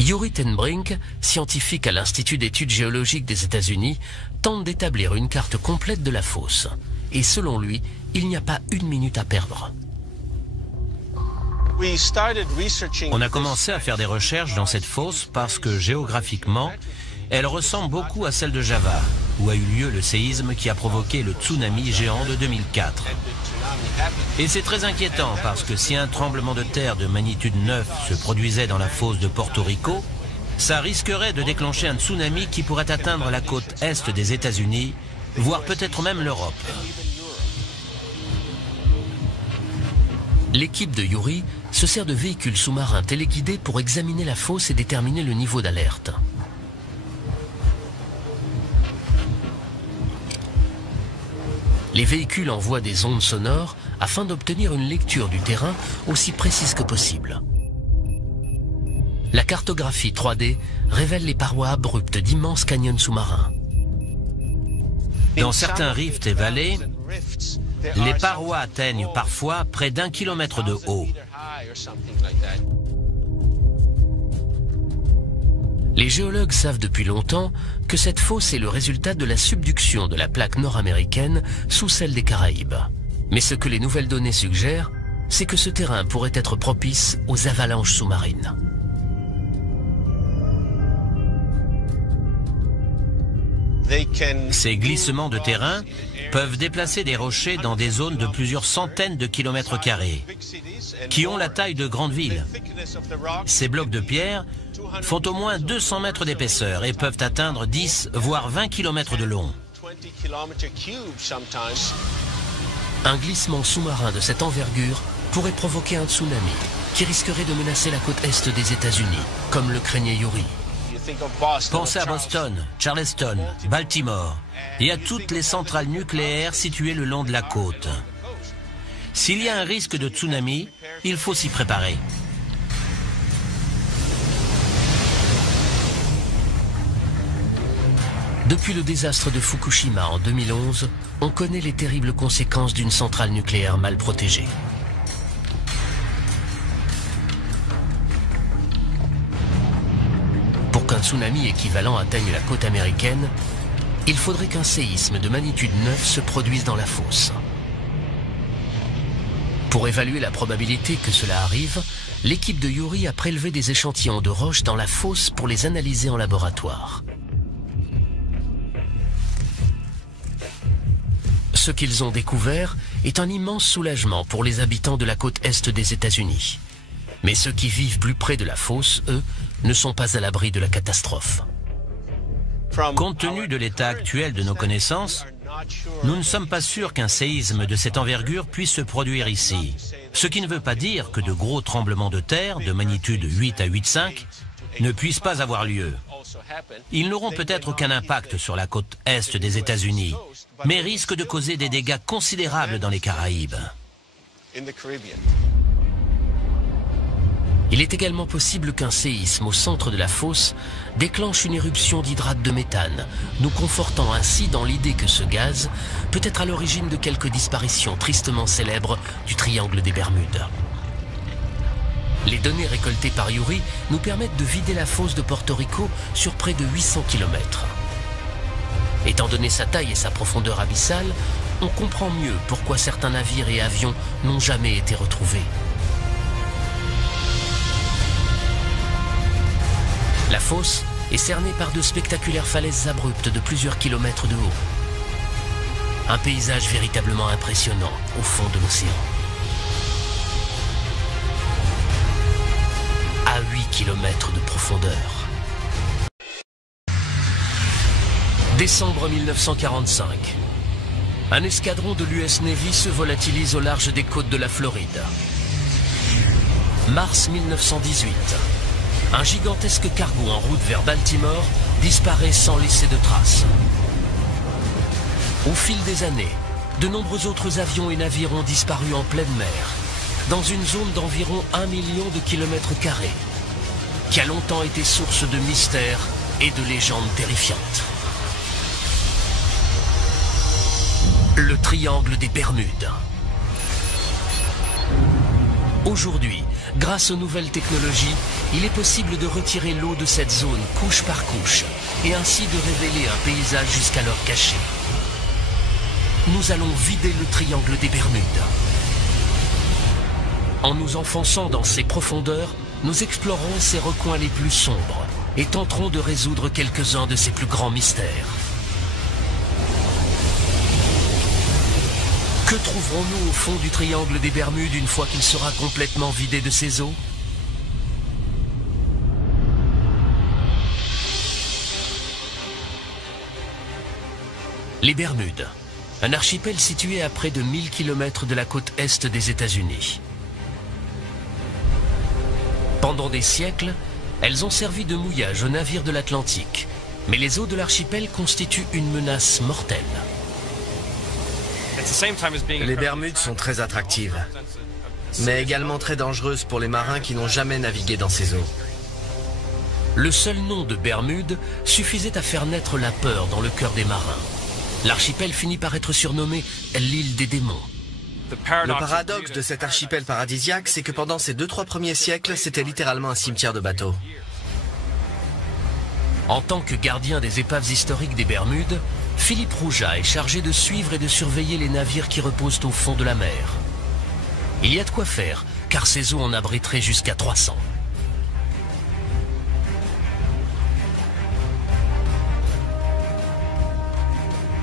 Yuri Tenbrink, scientifique à l'Institut d'études géologiques des États-Unis, tente d'établir une carte complète de la fosse. Et selon lui, il n'y a pas une minute à perdre. On a commencé à faire des recherches dans cette fosse parce que géographiquement, Elle ressemble beaucoup à celle de Java, où a eu lieu le séisme qui a provoqué le tsunami géant de 2004. Et c'est très inquiétant parce que si un tremblement de terre de magnitude 9 se produisait dans la fosse de Porto Rico, ça risquerait de déclencher un tsunami qui pourrait atteindre la côte est des États-Unis, voire peut-être même l'Europe. L'équipe de Yuri se sert de véhicules sous-marins téléguidés pour examiner la fosse et déterminer le niveau d'alerte. Les véhicules envoient des ondes sonores afin d'obtenir une lecture du terrain aussi précise que possible. La cartographie 3D révèle les parois abruptes d'immenses canyons sous-marins. Dans certains rifts et vallées, les parois atteignent parfois près d'1 kilomètre de haut. Les géologues savent depuis longtemps que cette fosse est le résultat de la subduction de la plaque nord-américaine sous celle des Caraïbes. Mais ce que les nouvelles données suggèrent, c'est que ce terrain pourrait être propice aux avalanches sous-marines. Ces glissements de terrain peuvent déplacer des rochers dans des zones de plusieurs centaines de kilomètres carrés, qui ont la taille de grandes villes. Ces blocs de pierre font au moins 200 mètres d'épaisseur et peuvent atteindre 10 voire 20 kilomètres de long. Un glissement sous-marin de cette envergure pourrait provoquer un tsunami qui risquerait de menacer la côte est des États-Unis, comme le craignait Yuri. Pensez à Boston, Charleston, Baltimore et à toutes les centrales nucléaires situées le long de la côte. S'il y a un risque de tsunami, il faut s'y préparer. Depuis le désastre de Fukushima en 2011, on connaît les terribles conséquences d'une centrale nucléaire mal protégée. Pour qu'un tsunami équivalent atteigne la côte américaine, il faudrait qu'un séisme de magnitude 9 se produise dans la fosse. Pour évaluer la probabilité que cela arrive, l'équipe de Yuri a prélevé des échantillons de roches dans la fosse pour les analyser en laboratoire. Ce qu'ils ont découvert est un immense soulagement pour les habitants de la côte est des États-Unis. Mais ceux qui vivent plus près de la fosse, eux, ne sont pas à l'abri de la catastrophe. Compte tenu de l'état actuel de nos connaissances, nous ne sommes pas sûrs qu'un séisme de cette envergure puisse se produire ici. Ce qui ne veut pas dire que de gros tremblements de terre de magnitude 8 à 8,5 ne puissent pas avoir lieu. Ils n'auront peut-être aucun impact sur la côte est des États-Unis, mais risquent de causer des dégâts considérables dans les Caraïbes. Il est également possible qu'un séisme au centre de la fosse déclenche une éruption d'hydrate de méthane, nous confortant ainsi dans l'idée que ce gaz peut être à l'origine de quelques disparitions tristement célèbres du triangle des Bermudes. Les données récoltées par Yuri nous permettent de vider la fosse de Porto Rico sur près de 800 km. Étant donné sa taille et sa profondeur abyssale, on comprend mieux pourquoi certains navires et avions n'ont jamais été retrouvés. La fosse est cernée par de spectaculaires falaises abruptes de plusieurs kilomètres de haut. Un paysage véritablement impressionnant au fond de l'océan. À 8 km de profondeur. Décembre 1945. Un escadron de l'US Navy se volatilise au large des côtes de la Floride. Mars 1918. Un gigantesque cargo en route vers Baltimore disparaît sans laisser de traces. Au fil des années, de nombreux autres avions et navires ont disparu en pleine mer, dans une zone d'environ 1 million de kilomètres carrés, qui a longtemps été source de mystères et de légendes terrifiantes. Le triangle des Bermudes. Aujourd'hui, grâce aux nouvelles technologies, il est possible de retirer l'eau de cette zone couche par couche et ainsi de révéler un paysage jusqu'alors caché. Nous allons vider le triangle des Bermudes. En nous enfonçant dans ses profondeurs, nous explorons ses recoins les plus sombres, et tenteront de résoudre quelques-uns de ses plus grands mystères. Que trouverons-nous au fond du triangle des Bermudes une fois qu'il sera complètement vidé de ses eaux? Les Bermudes, un archipel situé à près de 1000 km de la côte est des États-Unis. Pendant des siècles, elles ont servi de mouillage aux navires de l'Atlantique, mais les eaux de l'archipel constituent une menace mortelle. Les Bermudes sont très attractives, mais également très dangereuses pour les marins qui n'ont jamais navigué dans ces eaux. Le seul nom de Bermudes suffisait à faire naître la peur dans le cœur des marins. L'archipel finit par être surnommé l'île des démons. Le paradoxe de cet archipel paradisiaque, c'est que pendant ces 2-3 premiers siècles, c'était littéralement un cimetière de bateaux. En tant que gardien des épaves historiques des Bermudes, Philippe Rouja est chargé de suivre et de surveiller les navires qui reposent au fond de la mer. Il y a de quoi faire, car ces eaux en abriteraient jusqu'à 300.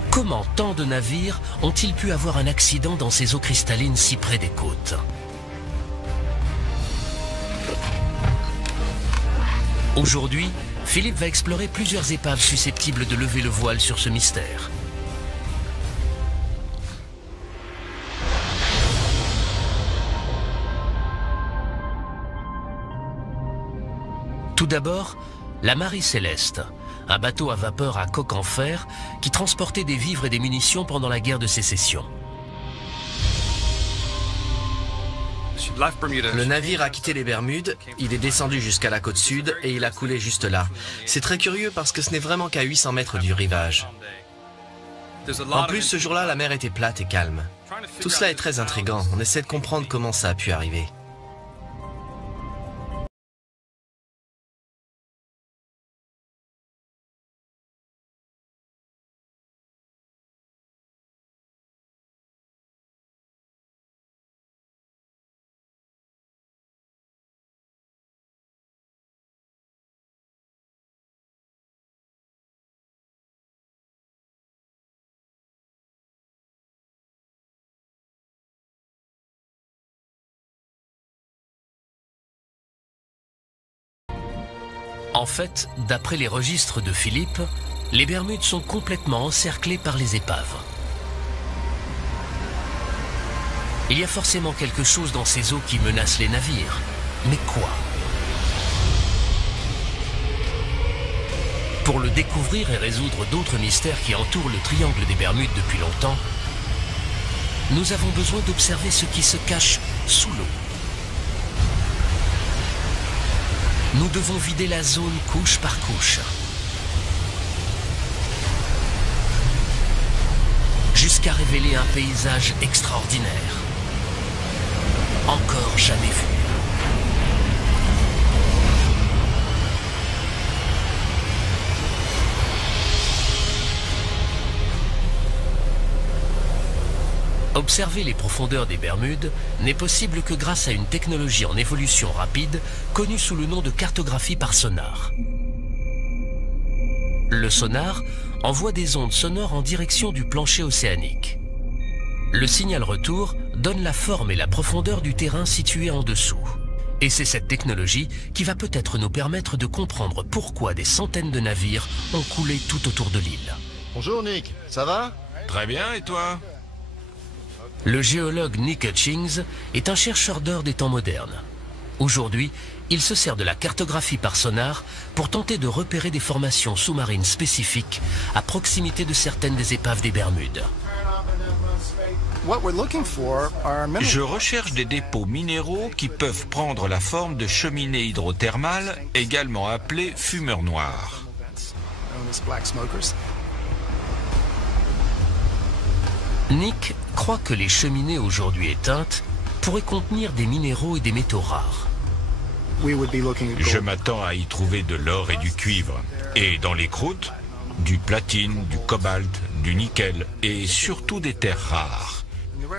Comment tant de navires ont-ils pu avoir un accident dans ces eaux cristallines si près des côtes? Aujourd'hui, Philippe va explorer plusieurs épaves susceptibles de lever le voile sur ce mystère. Tout d'abord, la Marie Céleste, un bateau à vapeur à coque en fer qui transportait des vivres et des munitions pendant la guerre de sécession. Le navire a quitté les Bermudes, il est descendu jusqu'à la côte sud et il a coulé juste là. C'est très curieux parce que ce n'est vraiment qu'à 800 mètres du rivage. En plus, ce jour-là, la mer était plate et calme. Tout cela est très intriguant, on essaie de comprendre comment ça a pu arriver. En fait, d'après les registres de Philippe, les Bermudes sont complètement encerclées par les épaves. Il y a forcément quelque chose dans ces eaux qui menace les navires. Mais quoi? Pour le découvrir et résoudre d'autres mystères qui entourent le triangle des Bermudes depuis longtemps, nous avons besoin d'observer ce qui se cache sous l'eau. Nous devons vider la zone couche par couche, jusqu'à révéler un paysage extraordinaire, encore jamais vu. Observer les profondeurs des Bermudes n'est possible que grâce à une technologie en évolution rapide connue sous le nom de cartographie par sonar. Le sonar envoie des ondes sonores en direction du plancher océanique. Le signal retour donne la forme et la profondeur du terrain situé en dessous. Et c'est cette technologie qui va peut-être nous permettre de comprendre pourquoi des centaines de navires ont coulé tout autour de l'île. Bonjour Nick, ça va? Très bien, et toi? Le géologue Nick Hutchings est un chercheur d'or des temps modernes. Aujourd'hui, il se sert de la cartographie par sonar pour tenter de repérer des formations sous-marines spécifiques à proximité de certaines des épaves des Bermudes. Je recherche des dépôts minéraux qui peuvent prendre la forme de cheminées hydrothermales, également appelées fumeurs noirs. Nick croit que les cheminées aujourd'hui éteintes pourraient contenir des minéraux et des métaux rares. Je m'attends à y trouver de l'or et du cuivre. Et dans les croûtes, du platine, du cobalt, du nickel et surtout des terres rares,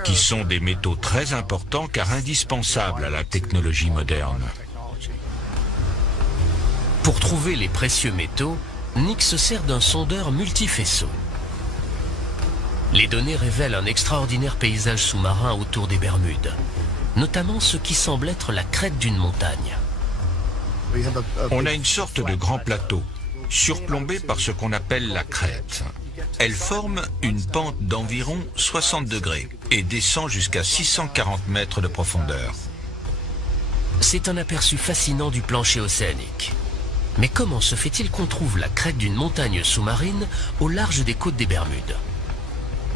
qui sont des métaux très importants car indispensables à la technologie moderne. Pour trouver les précieux métaux, Nick se sert d'un sondeur multifaisceau. Les données révèlent un extraordinaire paysage sous-marin autour des Bermudes, notamment ce qui semble être la crête d'une montagne. On a une sorte de grand plateau, surplombé par ce qu'on appelle la crête. Elle forme une pente d'environ 60 degrés et descend jusqu'à 640 mètres de profondeur. C'est un aperçu fascinant du plancher océanique. Mais comment se fait-il qu'on trouve la crête d'une montagne sous-marine au large des côtes des Bermudes?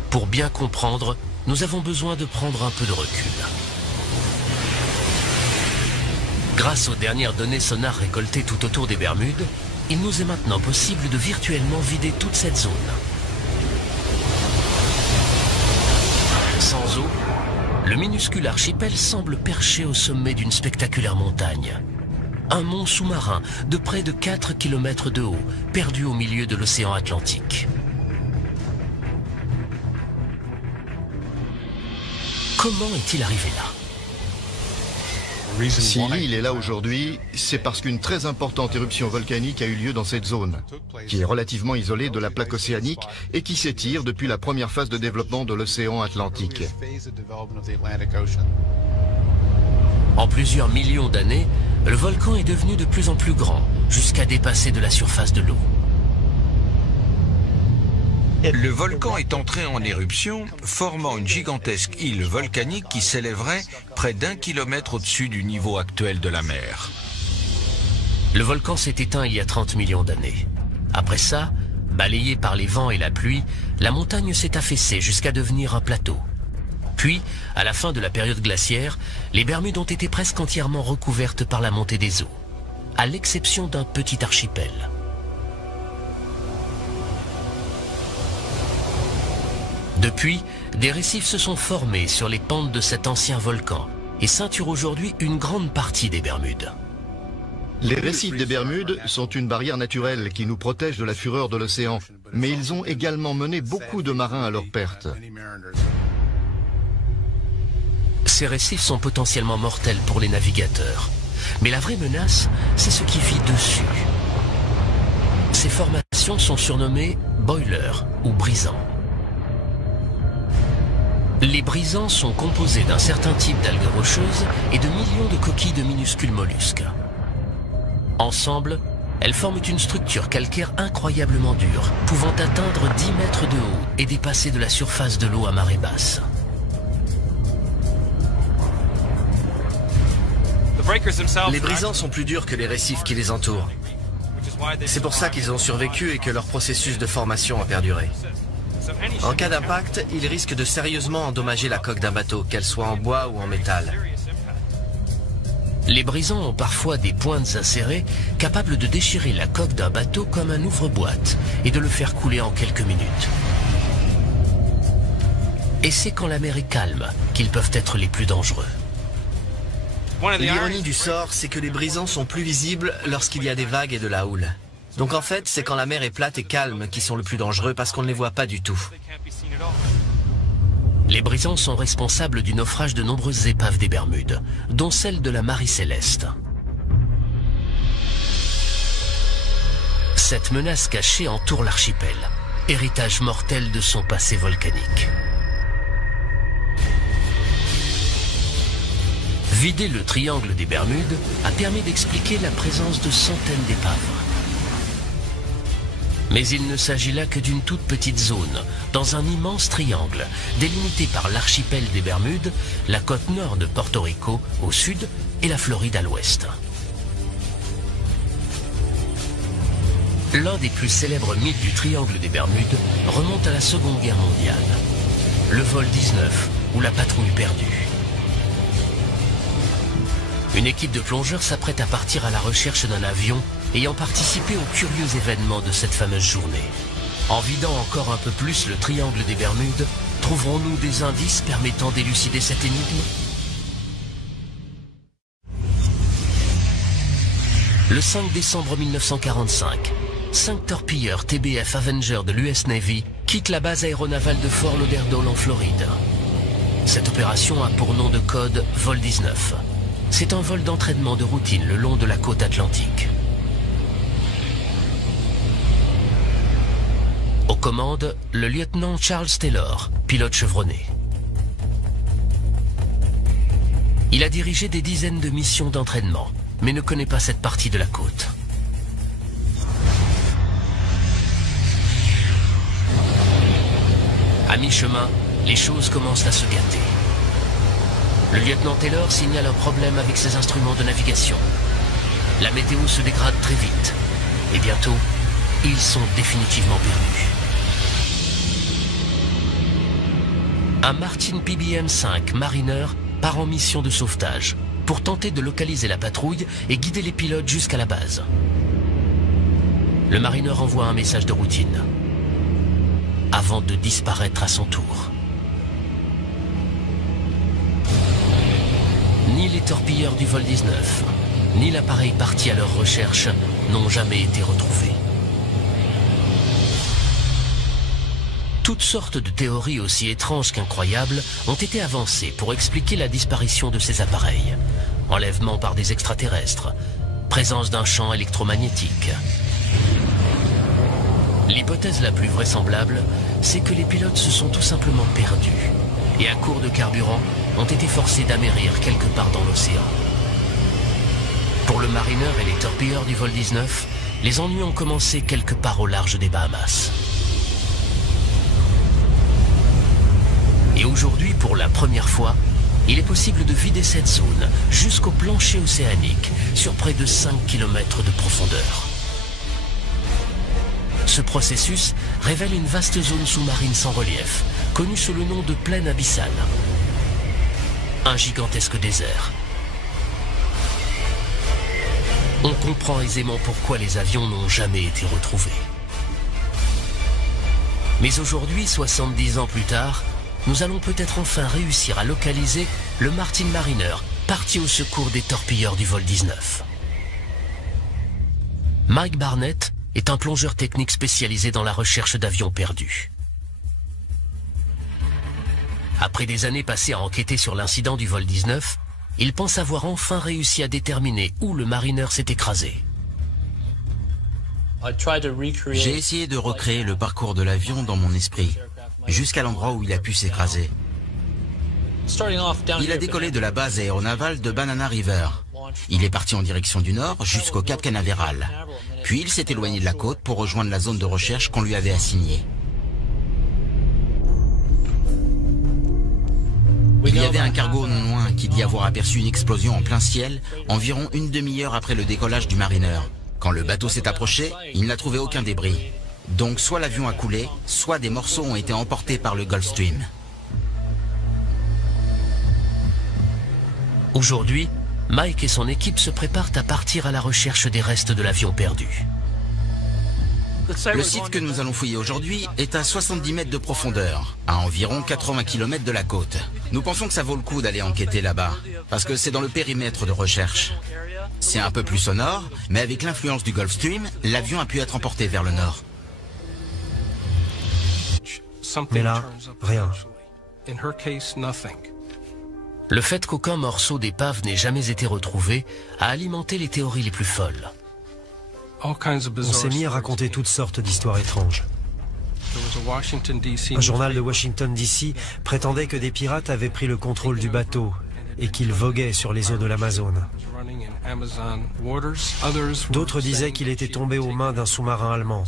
Pour bien comprendre, nous avons besoin de prendre un peu de recul. Grâce aux dernières données sonars récoltées tout autour des Bermudes, il nous est maintenant possible de virtuellement vider toute cette zone. Sans eau, le minuscule archipel semble perché au sommet d'une spectaculaire montagne. Un mont sous-marin de près de 4 km de haut, perdu au milieu de l'océan Atlantique. Comment est-il arrivé là? Si l'île est là aujourd'hui, c'est parce qu'une très importante éruption volcanique a eu lieu dans cette zone, qui est relativement isolée de la plaque océanique et qui s'étire depuis la première phase de développement de l'océan Atlantique. En plusieurs millions d'années, le volcan est devenu de plus en plus grand, jusqu'à dépasser de la surface de l'eau. Le volcan est entré en éruption, formant une gigantesque île volcanique qui s'élèverait près d'1 kilomètre au-dessus du niveau actuel de la mer. Le volcan s'est éteint il y a 30 millions d'années. Après ça, balayé par les vents et la pluie, la montagne s'est affaissée jusqu'à devenir un plateau. Puis, à la fin de la période glaciaire, les Bermudes ont été presque entièrement recouvertes par la montée des eaux, à l'exception d'un petit archipel. Depuis, des récifs se sont formés sur les pentes de cet ancien volcan et ceinturent aujourd'hui une grande partie des Bermudes. Les récifs des Bermudes sont une barrière naturelle qui nous protège de la fureur de l'océan, mais ils ont également mené beaucoup de marins à leur perte. Ces récifs sont potentiellement mortels pour les navigateurs. Mais la vraie menace, c'est ce qui vit dessus. Ces formations sont surnommées boilers ou brisants. Les brisants sont composés d'un certain type d'algues rocheuses et de millions de coquilles de minuscules mollusques. Ensemble, elles forment une structure calcaire incroyablement dure, pouvant atteindre 10 mètres de haut et dépasser de la surface de l'eau à marée basse. Les brisants sont plus durs que les récifs qui les entourent. C'est pour ça qu'ils ont survécu et que leur processus de formation a perduré. En cas d'impact, ils risquent de sérieusement endommager la coque d'un bateau, qu'elle soit en bois ou en métal. Les brisants ont parfois des pointes acérées capables de déchirer la coque d'un bateau comme un ouvre-boîte et de le faire couler en quelques minutes. Et c'est quand la mer est calme qu'ils peuvent être les plus dangereux. L'ironie du sort, c'est que les brisants sont plus visibles lorsqu'il y a des vagues et de la houle. Donc en fait, c'est quand la mer est plate et calme qu'ils sont le plus dangereux parce qu'on ne les voit pas du tout. Les brisants sont responsables du naufrage de nombreuses épaves des Bermudes, dont celle de la Marie Céleste. Cette menace cachée entoure l'archipel, héritage mortel de son passé volcanique. Vider le triangle des Bermudes a permis d'expliquer la présence de centaines d'épaves. Mais il ne s'agit là que d'une toute petite zone, dans un immense triangle, délimité par l'archipel des Bermudes, la côte nord de Porto Rico au sud et la Floride à l'ouest. L'un des plus célèbres mythes du triangle des Bermudes remonte à la Seconde Guerre mondiale. Le vol 19, ou la patrouille perdue. Une équipe de plongeurs s'apprête à partir à la recherche d'un avion ayant participé au curieux événement de cette fameuse journée. En vidant encore un peu plus le triangle des Bermudes, trouverons-nous des indices permettant d'élucider cette énigme? Le 5 décembre 1945, 5 torpilleurs TBF Avenger de l'US Navy quittent la base aéronavale de Fort Lauderdale en Floride. Cette opération a pour nom de code Vol 19. C'est un vol d'entraînement de routine le long de la côte atlantique. commandes le lieutenant Charles Taylor, pilote chevronné. Il a dirigé des dizaines de missions d'entraînement, mais ne connaît pas cette partie de la côte. À mi-chemin, les choses commencent à se gâter. Le lieutenant Taylor signale un problème avec ses instruments de navigation. La météo se dégrade très vite. Et bientôt, ils sont définitivement perdus. Un Martin PBM-5 Mariner part en mission de sauvetage pour tenter de localiser la patrouille et guider les pilotes jusqu'à la base. Le Mariner envoie un message de routine avant de disparaître à son tour. Ni les torpilleurs du vol 19, ni l'appareil parti à leur recherche n'ont jamais été retrouvés. Toutes sortes de théories aussi étranges qu'incroyables ont été avancées pour expliquer la disparition de ces appareils. Enlèvement par des extraterrestres, présence d'un champ électromagnétique. L'hypothèse la plus vraisemblable, c'est que les pilotes se sont tout simplement perdus et à court de carburant ont été forcés d'amérir quelque part dans l'océan. Pour le Mariner et les torpilleurs du vol 19, les ennuis ont commencé quelque part au large des Bahamas. Et aujourd'hui, pour la première fois, il est possible de vider cette zone jusqu'au plancher océanique sur près de 5 km de profondeur. Ce processus révèle une vaste zone sous-marine sans relief, connue sous le nom de plaine abyssale. Un gigantesque désert. On comprend aisément pourquoi les avions n'ont jamais été retrouvés. Mais aujourd'hui, 70 ans plus tard, nous allons peut-être enfin réussir à localiser le Martin Mariner, parti au secours des torpilleurs du vol 19. Mike Barnett est un plongeur technique spécialisé dans la recherche d'avions perdus. Après des années passées à enquêter sur l'incident du vol 19, il pense avoir enfin réussi à déterminer où le Mariner s'est écrasé. J'ai essayé de recréer le parcours de l'avion dans mon esprit, jusqu'à l'endroit où il a pu s'écraser. Il a décollé de la base aéronavale de Banana River. Il est parti en direction du nord jusqu'au Cap Canaveral. Puis il s'est éloigné de la côte pour rejoindre la zone de recherche qu'on lui avait assignée. Il y avait un cargo non loin qui dit avoir aperçu une explosion en plein ciel, environ une demi-heure après le décollage du Mariner. Quand le bateau s'est approché, il n'a trouvé aucun débris. Donc soit l'avion a coulé, soit des morceaux ont été emportés par le Gulfstream. Aujourd'hui, Mike et son équipe se préparent à partir à la recherche des restes de l'avion perdu. Le site que nous allons fouiller aujourd'hui est à 70 mètres de profondeur, à environ 80 km de la côte. Nous pensons que ça vaut le coup d'aller enquêter là-bas, parce que c'est dans le périmètre de recherche. C'est un peu plus sonore, mais avec l'influence du Gulfstream, l'avion a pu être emporté vers le nord. Mais là, rien. Le fait qu'aucun morceau d'épave n'ait jamais été retrouvé a alimenté les théories les plus folles. On s'est mis à raconter toutes sortes d'histoires étranges. Un journal de Washington DC prétendait que des pirates avaient pris le contrôle du bateau et qu'ils voguaient sur les eaux de l'Amazone. D'autres disaient qu'il était tombé aux mains d'un sous-marin allemand.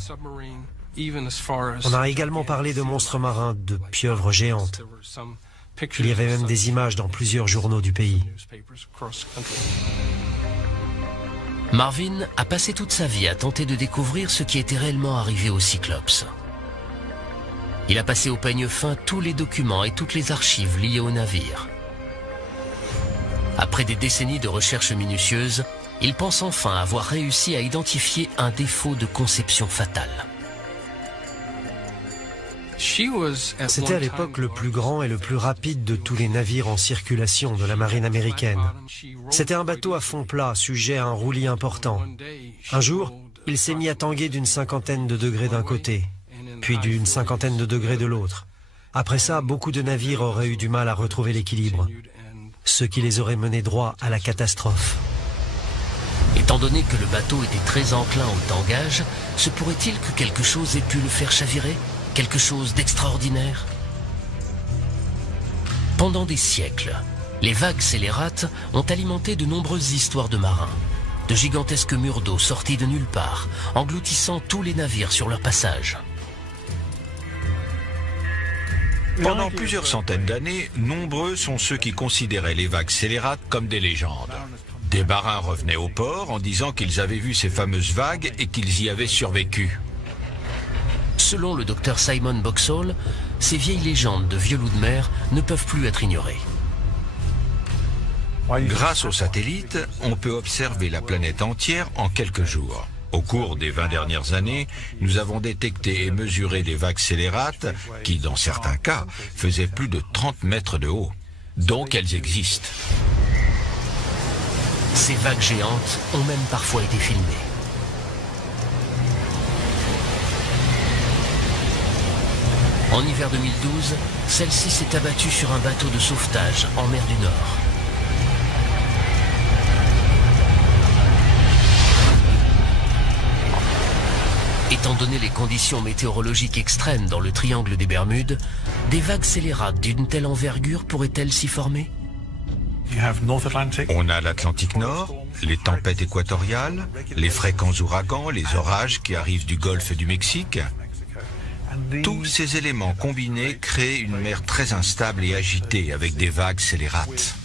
On a également parlé de monstres marins, de pieuvres géantes. Il y avait même des images dans plusieurs journaux du pays. Marvin a passé toute sa vie à tenter de découvrir ce qui était réellement arrivé au Cyclops. Il a passé au peigne fin tous les documents et toutes les archives liées au navire. Après des décennies de recherches minutieuses, il pense enfin avoir réussi à identifier un défaut de conception fatale. C'était à l'époque le plus grand et le plus rapide de tous les navires en circulation de la marine américaine. C'était un bateau à fond plat, sujet à un roulis important. Un jour, il s'est mis à tanguer d'une 50aine de degrés d'un côté, puis d'une 50aine de degrés de l'autre. Après ça, beaucoup de navires auraient eu du mal à retrouver l'équilibre, ce qui les aurait menés droit à la catastrophe. Étant donné que le bateau était très enclin au tangage, se pourrait-il que quelque chose ait pu le faire chavirer ? quelque chose d'extraordinaire? Pendant des siècles, les vagues scélérates ont alimenté de nombreuses histoires de marins, de gigantesques murs d'eau sortis de nulle part, engloutissant tous les navires sur leur passage. Pendant plusieurs centaines d'années, nombreux sont ceux qui considéraient les vagues scélérates comme des légendes. Des marins revenaient au port en disant qu'ils avaient vu ces fameuses vagues et qu'ils y avaient survécu. Selon le docteur Simon Boxall, ces vieilles légendes de vieux loups de mer ne peuvent plus être ignorées. Grâce aux satellites, on peut observer la planète entière en quelques jours. Au cours des 20 dernières années, nous avons détecté et mesuré des vagues scélérates qui, dans certains cas, faisaient plus de 30 mètres de haut. Donc elles existent. Ces vagues géantes ont même parfois été filmées. En hiver 2012, celle-ci s'est abattue sur un bateau de sauvetage en mer du Nord. Étant donné les conditions météorologiques extrêmes dans le triangle des Bermudes, des vagues scélérates d'une telle envergure pourraient-elles s'y former? On a l'Atlantique Nord, les tempêtes équatoriales, les fréquents ouragans, les orages qui arrivent du golfe du Mexique. Tous ces éléments combinés créent une mer très instable et agitée avec des vagues scélérates.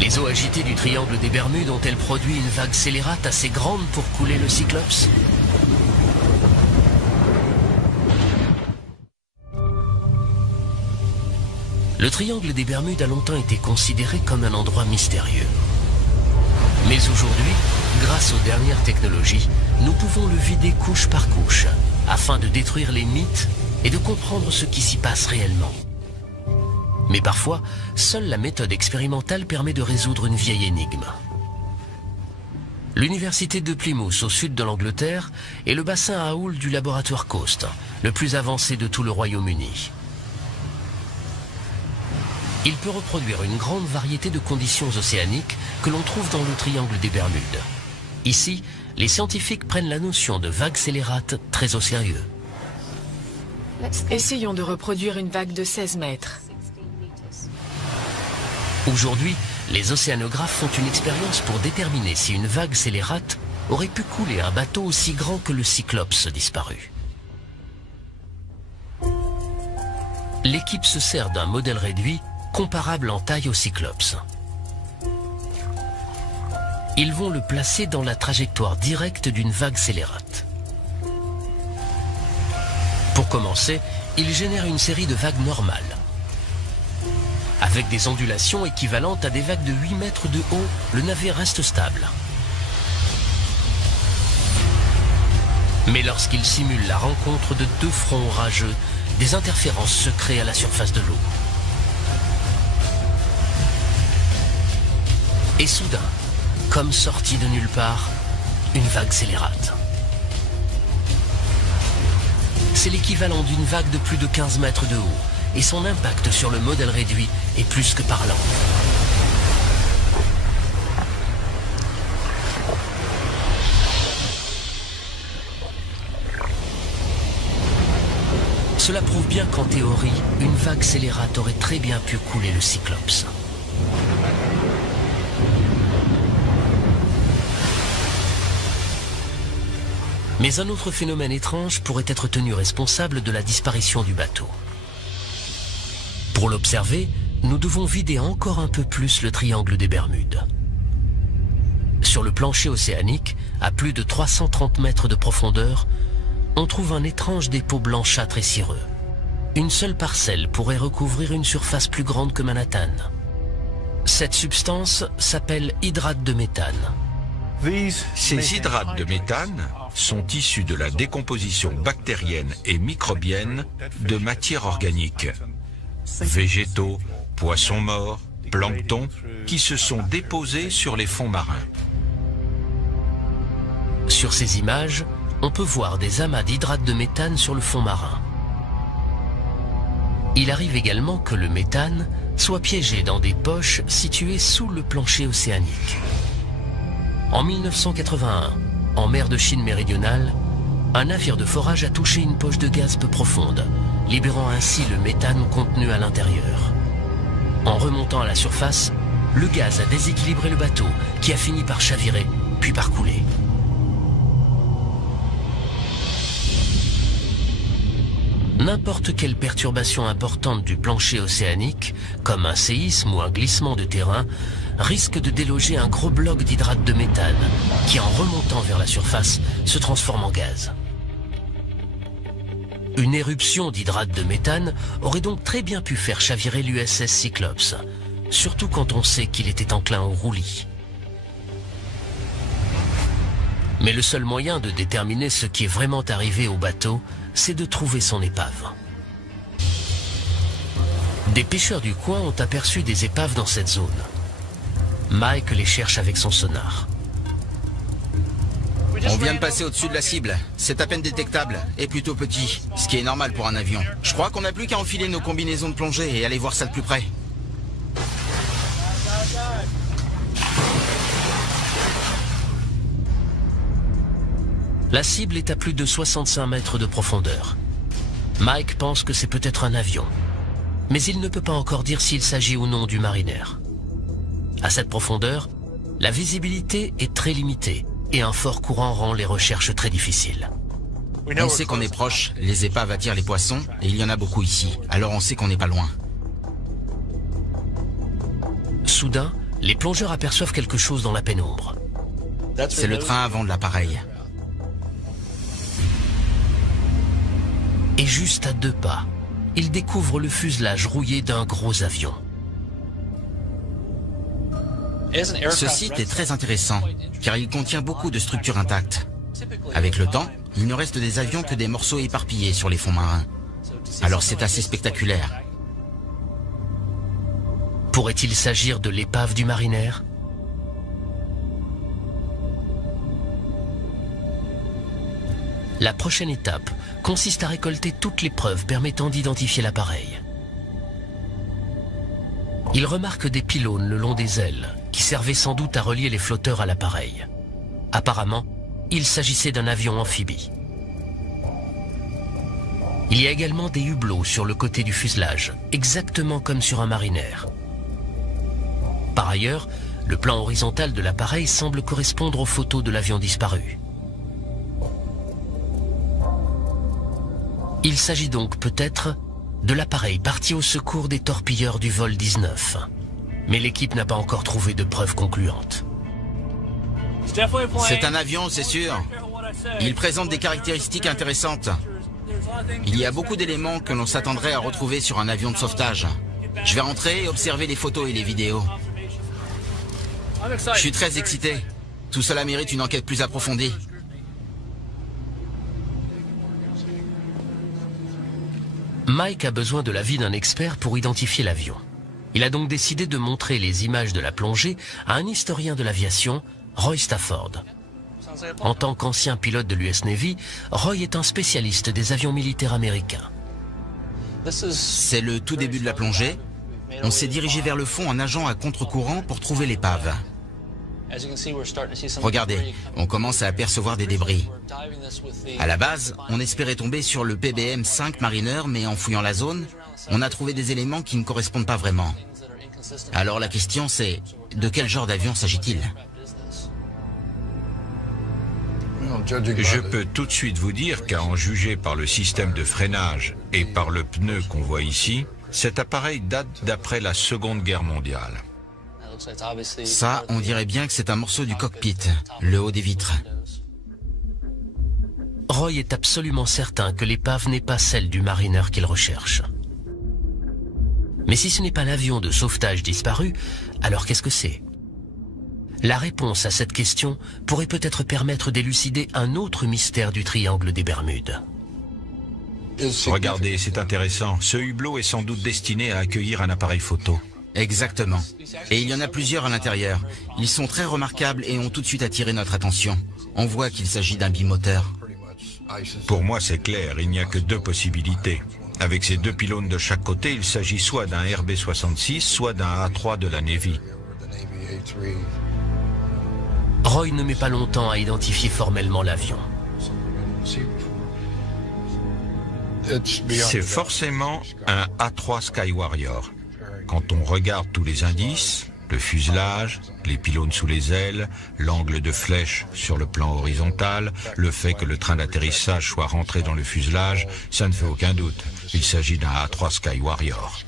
Les eaux agitées du triangle des Bermudes ont-elles produit une vague scélérate assez grande pour couler le Cyclops? Le triangle des Bermudes a longtemps été considéré comme un endroit mystérieux. Mais aujourd'hui, grâce aux dernières technologies, nous pouvons le vider couche par couche, afin de détruire les mythes et de comprendre ce qui s'y passe réellement. Mais parfois, seule la méthode expérimentale permet de résoudre une vieille énigme. L'université de Plymouth, au sud de l'Angleterre, est le bassin à houle du laboratoire Coast, le plus avancé de tout le Royaume-Uni. Il peut reproduire une grande variété de conditions océaniques que l'on trouve dans le triangle des Bermudes. Ici, les scientifiques prennent la notion de vague scélérate très au sérieux. Essayons de reproduire une vague de 16 mètres. Aujourd'hui, les océanographes font une expérience pour déterminer si une vague scélérate aurait pu couler un bateau aussi grand que le Cyclops disparu. L'équipe se sert d'un modèle réduit comparable en taille au Cyclops. Ils vont le placer dans la trajectoire directe d'une vague scélérate. Pour commencer, ils génèrent une série de vagues normales. Avec des ondulations équivalentes à des vagues de 8 mètres de haut, le navire reste stable. Mais lorsqu'il simule la rencontre de deux fronts orageux, des interférences se créent à la surface de l'eau. Et soudain, comme sortie de nulle part, une vague scélérate. C'est l'équivalent d'une vague de plus de 15 mètres de haut, et son impact sur le modèle réduit est plus que parlant. Cela prouve bien qu'en théorie, une vague scélérate aurait très bien pu couler le Cyclops. Mais un autre phénomène étrange pourrait être tenu responsable de la disparition du bateau. Pour l'observer, nous devons vider encore un peu plus le triangle des Bermudes. Sur le plancher océanique, à plus de 330 mètres de profondeur, on trouve un étrange dépôt blanchâtre et cireux. Une seule parcelle pourrait recouvrir une surface plus grande que Manhattan. Cette substance s'appelle hydrate de méthane. Ces hydrates de méthane sont issus de la décomposition bactérienne et microbienne de matière organique. Végétaux, poissons morts, plancton, qui se sont déposés sur les fonds marins. Sur ces images, on peut voir des amas d'hydrate de méthane sur le fond marin. Il arrive également que le méthane soit piégé dans des poches situées sous le plancher océanique. En 1981, en mer de Chine méridionale, un navire de forage a touché une poche de gaz peu profonde, libérant ainsi le méthane contenu à l'intérieur. En remontant à la surface, le gaz a déséquilibré le bateau, qui a fini par chavirer, puis par couler. N'importe quelle perturbation importante du plancher océanique, comme un séisme ou un glissement de terrain, risque de déloger un gros bloc d'hydrate de méthane, qui en remontant vers la surface, se transforme en gaz. Une éruption d'hydrate de méthane aurait donc très bien pu faire chavirer l'USS Cyclops, surtout quand on sait qu'il était enclin au roulis. Mais le seul moyen de déterminer ce qui est vraiment arrivé au bateau, c'est de trouver son épave. Des pêcheurs du coin ont aperçu des épaves dans cette zone. Mike les cherche avec son sonar. On vient de passer au-dessus de la cible. C'est à peine détectable et plutôt petit, ce qui est normal pour un avion. Je crois qu'on n'a plus qu'à enfiler nos combinaisons de plongée et aller voir ça de plus près. La cible est à plus de 65 mètres de profondeur. Mike pense que c'est peut-être un avion, mais il ne peut pas encore dire s'il s'agit ou non du Mariner. À cette profondeur, la visibilité est très limitée et un fort courant rend les recherches très difficiles. On sait qu'on est proche, les épaves attirent les poissons et il y en a beaucoup ici, alors on sait qu'on n'est pas loin. Soudain, les plongeurs aperçoivent quelque chose dans la pénombre. C'est le train avant de l'appareil. Et juste à 2 pas, ils découvrent le fuselage rouillé d'un gros avion. Ce site est très intéressant, car il contient beaucoup de structures intactes. Avec le temps, il ne reste des avions que des morceaux éparpillés sur les fonds marins. Alors c'est assez spectaculaire. Pourrait-il s'agir de l'épave du Mariner ? La prochaine étape consiste à récolter toutes les preuves permettant d'identifier l'appareil. Il remarque des pylônes le long des ailes, qui servaient sans doute à relier les flotteurs à l'appareil. Apparemment, il s'agissait d'un avion amphibie. Il y a également des hublots sur le côté du fuselage, exactement comme sur un Mariner. Par ailleurs, le plan horizontal de l'appareil semble correspondre aux photos de l'avion disparu. Il s'agit donc peut-être de l'appareil parti au secours des torpilleurs du vol 19. Mais l'équipe n'a pas encore trouvé de preuves concluantes. C'est un avion, c'est sûr. Il présente des caractéristiques intéressantes. Il y a beaucoup d'éléments que l'on s'attendrait à retrouver sur un avion de sauvetage. Je vais rentrer et observer les photos et les vidéos. Je suis très excité. Tout cela mérite une enquête plus approfondie. Mike a besoin de l'avis d'un expert pour identifier l'avion. Il a donc décidé de montrer les images de la plongée à un historien de l'aviation, Roy Stafford. En tant qu'ancien pilote de l'US Navy, Roy est un spécialiste des avions militaires américains. C'est le tout début de la plongée. On s'est dirigé vers le fond en nageant à contre-courant pour trouver l'épave. Regardez, on commence à apercevoir des débris. À la base, on espérait tomber sur le PBM-5 Mariner, mais en fouillant la zone, on a trouvé des éléments qui ne correspondent pas vraiment. Alors la question c'est, de quel genre d'avion s'agit-il ? Je peux tout de suite vous dire qu'à en juger par le système de freinage et par le pneu qu'on voit ici, cet appareil date d'après la Seconde Guerre mondiale. Ça, on dirait bien que c'est un morceau du cockpit, le haut des vitres. Roy est absolument certain que l'épave n'est pas celle du Mariner qu'il recherche. Mais si ce n'est pas l'avion de sauvetage disparu, alors qu'est-ce que c'est ? La réponse à cette question pourrait peut-être permettre d'élucider un autre mystère du triangle des Bermudes. Regardez, c'est intéressant. Ce hublot est sans doute destiné à accueillir un appareil photo. Exactement. Et il y en a plusieurs à l'intérieur. Ils sont très remarquables et ont tout de suite attiré notre attention. On voit qu'il s'agit d'un bimoteur. Pour moi, c'est clair, il n'y a que 2 possibilités. Avec ces 2 pylônes de chaque côté, il s'agit soit d'un RB-66, soit d'un A3 de la Navy. Roy ne met pas longtemps à identifier formellement l'avion. C'est forcément un A3 Sky Warrior. Quand on regarde tous les indices, le fuselage, les pylônes sous les ailes, l'angle de flèche sur le plan horizontal, le fait que le train d'atterrissage soit rentré dans le fuselage, ça ne fait aucun doute. Il s'agit d'un A3 Sky Warrior.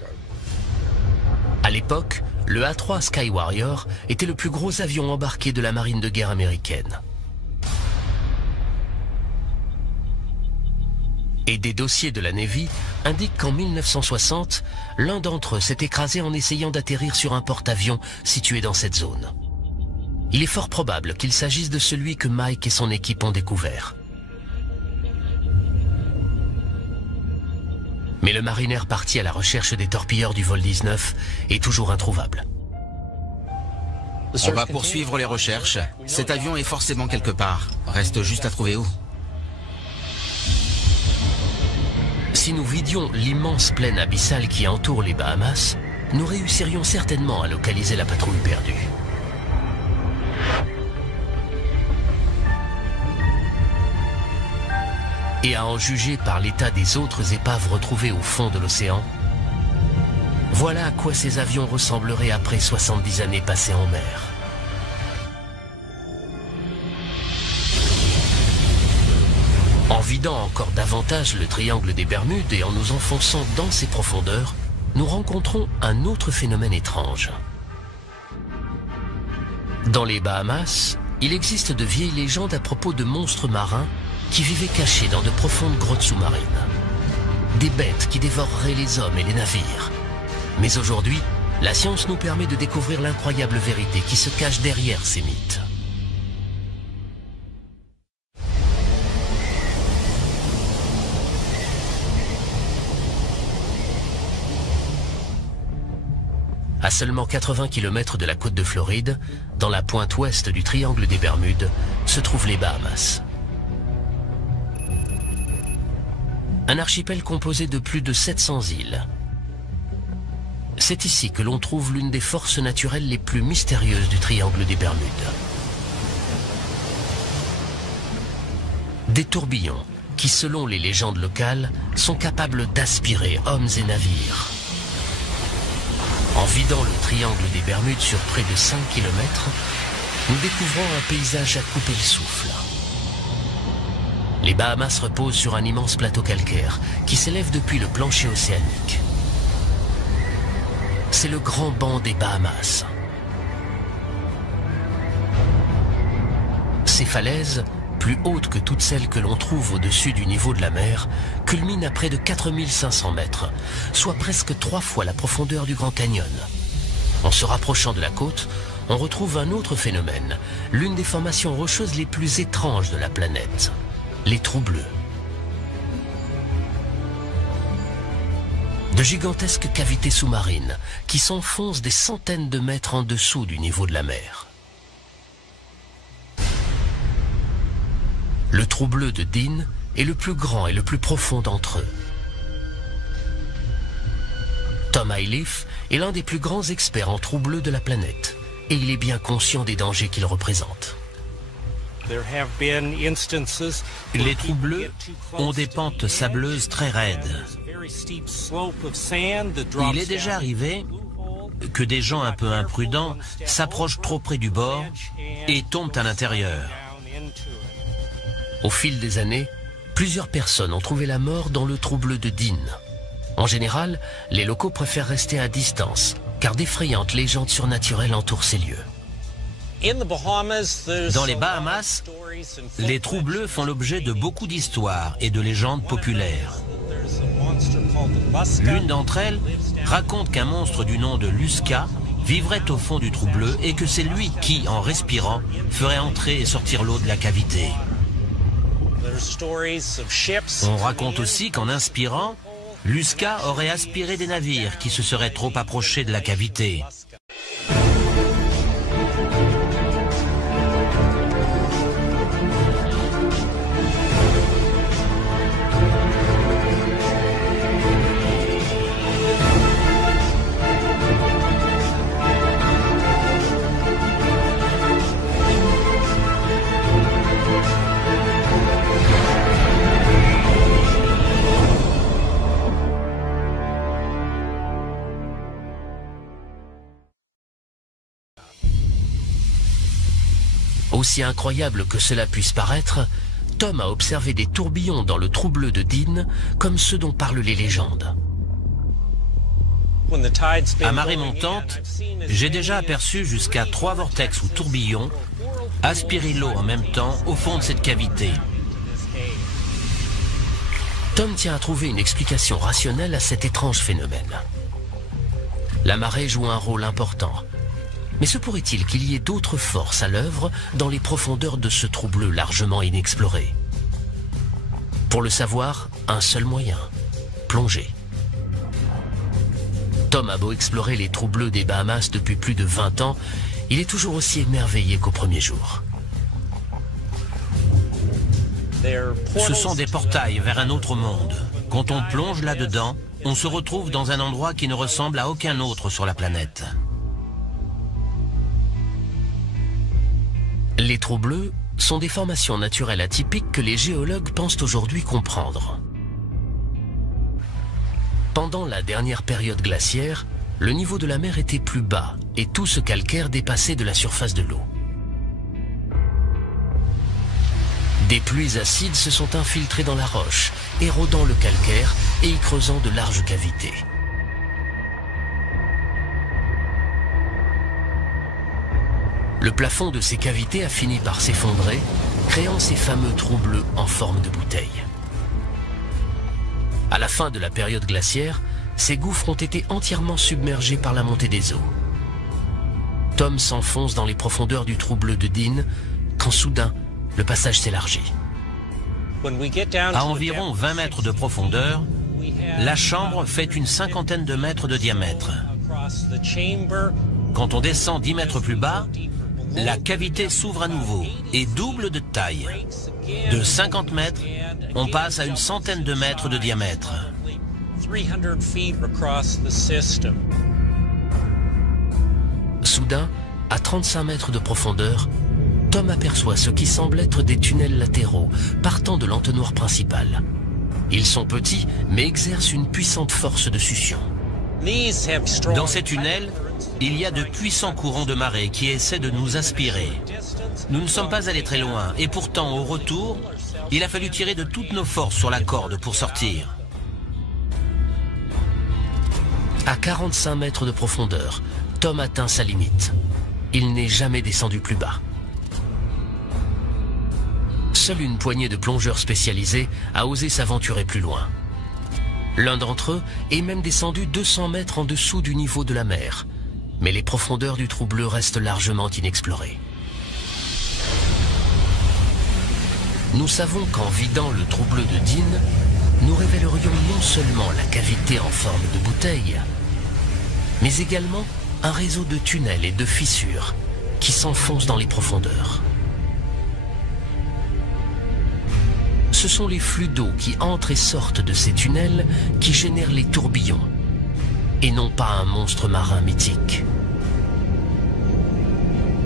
À l'époque, le A3 Sky Warrior était le plus gros avion embarqué de la marine de guerre américaine. Et des dossiers de la Navy indiquent qu'en 1960, l'un d'entre eux s'est écrasé en essayant d'atterrir sur un porte-avions situé dans cette zone. Il est fort probable qu'il s'agisse de celui que Mike et son équipe ont découvert. Mais le marinaire parti à la recherche des torpilleurs du vol 19 est toujours introuvable. On va poursuivre les recherches. Cet avion est forcément quelque part. Reste juste à trouver où. Si nous vidions l'immense plaine abyssale qui entoure les Bahamas, nous réussirions certainement à localiser la patrouille perdue. Et à en juger par l'état des autres épaves retrouvées au fond de l'océan, voilà à quoi ces avions ressembleraient après 70 années passées en mer. En vidant encore davantage le triangle des Bermudes et en nous enfonçant dans ses profondeurs, nous rencontrons un autre phénomène étrange. Dans les Bahamas, il existe de vieilles légendes à propos de monstres marins qui vivaient cachés dans de profondes grottes sous-marines. Des bêtes qui dévoreraient les hommes et les navires. Mais aujourd'hui, la science nous permet de découvrir l'incroyable vérité qui se cache derrière ces mythes. À seulement 80 km de la côte de Floride, dans la pointe ouest du triangle des Bermudes, se trouvent les Bahamas. Un archipel composé de plus de 700 îles. C'est ici que l'on trouve l'une des forces naturelles les plus mystérieuses du triangle des Bermudes. Des tourbillons qui, selon les légendes locales, sont capables d'aspirer hommes et navires. En vidant le triangle des Bermudes sur près de 5 km, nous découvrons un paysage à couper le souffle. Les Bahamas reposent sur un immense plateau calcaire qui s'élève depuis le plancher océanique. C'est le grand banc des Bahamas. Ces falaises, plus hautes que toutes celles que l'on trouve au-dessus du niveau de la mer, culminent à près de 4500 mètres, soit presque 3 fois la profondeur du Grand Canyon. En se rapprochant de la côte, on retrouve un autre phénomène, l'une des formations rocheuses les plus étranges de la planète, les trous bleus. De gigantesques cavités sous-marines qui s'enfoncent des centaines de mètres en dessous du niveau de la mer. Le trou bleu de Dean est le plus grand et le plus profond d'entre eux. Tom Iliffe est l'un des plus grands experts en trous bleus de la planète et il est bien conscient des dangers qu'ils représentent. Les trous bleus ont des pentes sableuses très raides. Il est déjà arrivé que des gens un peu imprudents s'approchent trop près du bord et tombent à l'intérieur. Au fil des années, plusieurs personnes ont trouvé la mort dans le trou bleu de Dean. En général, les locaux préfèrent rester à distance, car d'effrayantes légendes surnaturelles entourent ces lieux. Dans les Bahamas, les trous bleus font l'objet de beaucoup d'histoires et de légendes populaires. L'une d'entre elles raconte qu'un monstre du nom de Lusca vivrait au fond du trou bleu et que c'est lui qui, en respirant, ferait entrer et sortir l'eau de la cavité. On raconte aussi qu'en inspirant, Lusca aurait aspiré des navires qui se seraient trop approchés de la cavité. Aussi incroyable que cela puisse paraître, Tom a observé des tourbillons dans le trou bleu de Dean, comme ceux dont parlent les légendes. À marée montante, j'ai déjà aperçu jusqu'à 3 vortex ou tourbillons aspirer l'eau en même temps au fond de cette cavité. Tom tient à trouver une explication rationnelle à cet étrange phénomène. La marée joue un rôle important. Mais se pourrait-il qu'il y ait d'autres forces à l'œuvre dans les profondeurs de ce trou bleu largement inexploré? Pour le savoir, un seul moyen, plonger. Tom a beau explorer les trous bleus des Bahamas depuis plus de 20 ans, il est toujours aussi émerveillé qu'au premier jour. Ce sont des portails vers un autre monde. Quand on plonge là-dedans, on se retrouve dans un endroit qui ne ressemble à aucun autre sur la planète. Les trous bleus sont des formations naturelles atypiques que les géologues pensent aujourd'hui comprendre. Pendant la dernière période glaciaire, le niveau de la mer était plus bas et tout ce calcaire dépassait de la surface de l'eau. Des pluies acides se sont infiltrées dans la roche, érodant le calcaire et y creusant de larges cavités. Le plafond de ces cavités a fini par s'effondrer, créant ces fameux trous bleus en forme de bouteille. À la fin de la période glaciaire, ces gouffres ont été entièrement submergés par la montée des eaux. Tom s'enfonce dans les profondeurs du trou bleu de Dean, quand soudain, le passage s'élargit. À environ 20 mètres de profondeur, la chambre fait une cinquantaine de mètres de diamètre. Quand on descend 10 mètres plus bas, la cavité s'ouvre à nouveau et double de taille. De 50 mètres, on passe à une centaine de mètres de diamètre. Soudain, à 35 mètres de profondeur, Tom aperçoit ce qui semble être des tunnels latéraux partant de l'entonnoir principal. Ils sont petits, mais exercent une puissante force de succion. Dans ces tunnels, il y a de puissants courants de marée qui essaient de nous aspirer. Nous ne sommes pas allés très loin et pourtant, au retour, il a fallu tirer de toutes nos forces sur la corde pour sortir. À 45 mètres de profondeur, Tom atteint sa limite. Il n'est jamais descendu plus bas. Seule une poignée de plongeurs spécialisés a osé s'aventurer plus loin. L'un d'entre eux est même descendu 200 mètres en dessous du niveau de la mer. Mais les profondeurs du trou bleu restent largement inexplorées. Nous savons qu'en vidant le trou bleu de Dean, nous révélerions non seulement la cavité en forme de bouteille, mais également un réseau de tunnels et de fissures qui s'enfoncent dans les profondeurs. Ce sont les flux d'eau qui entrent et sortent de ces tunnels qui génèrent les tourbillons, et non pas un monstre marin mythique.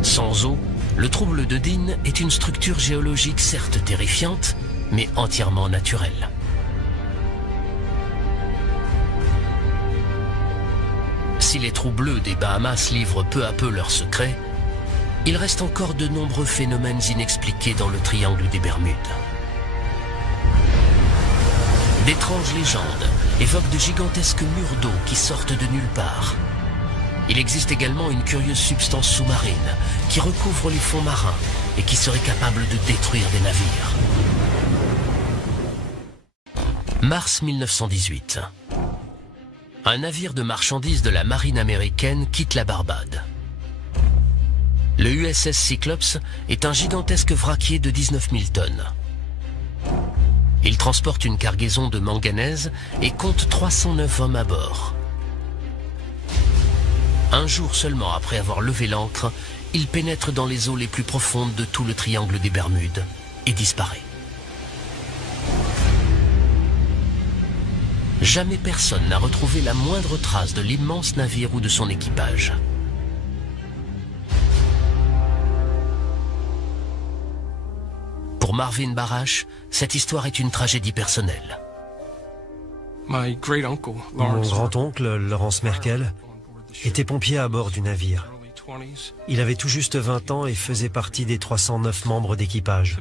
Sans eau, le trou bleu de Dean est une structure géologique certes terrifiante, mais entièrement naturelle. Si les trous bleus des Bahamas livrent peu à peu leurs secrets, il reste encore de nombreux phénomènes inexpliqués dans le triangle des Bermudes. D'étranges légendes évoquent de gigantesques murs d'eau qui sortent de nulle part. Il existe également une curieuse substance sous-marine qui recouvre les fonds marins et qui serait capable de détruire des navires. Mars 1918. Un navire de marchandises de la marine américaine quitte la Barbade. Le USS Cyclops est un gigantesque vraquier de 19 000 tonnes. Il transporte une cargaison de manganèse et compte 309 hommes à bord. Un jour seulement après avoir levé l'ancre, il pénètre dans les eaux les plus profondes de tout le triangle des Bermudes et disparaît. Jamais personne n'a retrouvé la moindre trace de l'immense navire ou de son équipage. Pour Marvin Barash, cette histoire est une tragédie personnelle. Mon grand-oncle, Lawrence Merkel, était pompier à bord du navire. Il avait tout juste 20 ans et faisait partie des 309 membres d'équipage.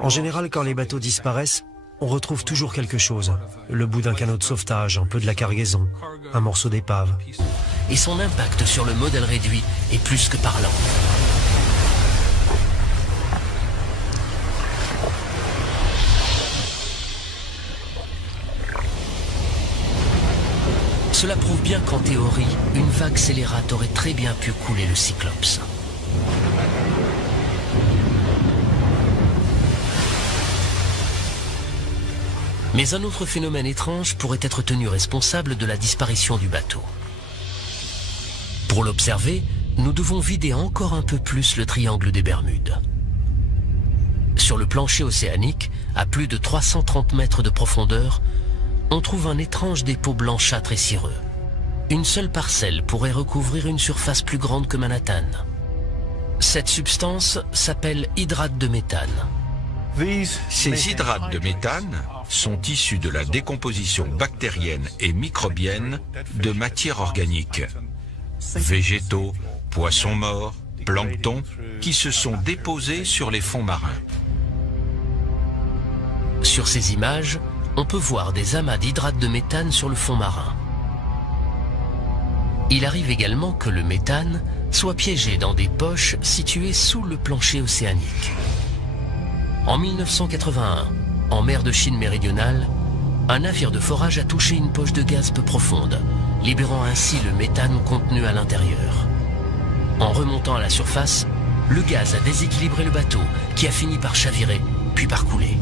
En général, quand les bateaux disparaissent, on retrouve toujours quelque chose. Le bout d'un canot de sauvetage, un peu de la cargaison, un morceau d'épave. Et son impact sur le modèle réduit est plus que parlant. Cela prouve bien qu'en théorie, une vague scélérate aurait très bien pu couler le Cyclops. Mais un autre phénomène étrange pourrait être tenu responsable de la disparition du bateau. Pour l'observer, nous devons vider encore un peu plus le triangle des Bermudes. Sur le plancher océanique, à plus de 330 mètres de profondeur, on trouve un étrange dépôt blanchâtre et cireux. Une seule parcelle pourrait recouvrir une surface plus grande que Manhattan. Cette substance s'appelle hydrate de méthane. Ces hydrates de méthane sont issus de la décomposition bactérienne et microbienne de matières organiques, végétaux, poissons morts, plancton, qui se sont déposés sur les fonds marins. Sur ces images, on peut voir des amas d'hydrate de méthane sur le fond marin. Il arrive également que le méthane soit piégé dans des poches situées sous le plancher océanique. En 1981, en mer de Chine méridionale, un navire de forage a touché une poche de gaz peu profonde, libérant ainsi le méthane contenu à l'intérieur. En remontant à la surface, le gaz a déséquilibré le bateau, qui a fini par chavirer, puis par couler.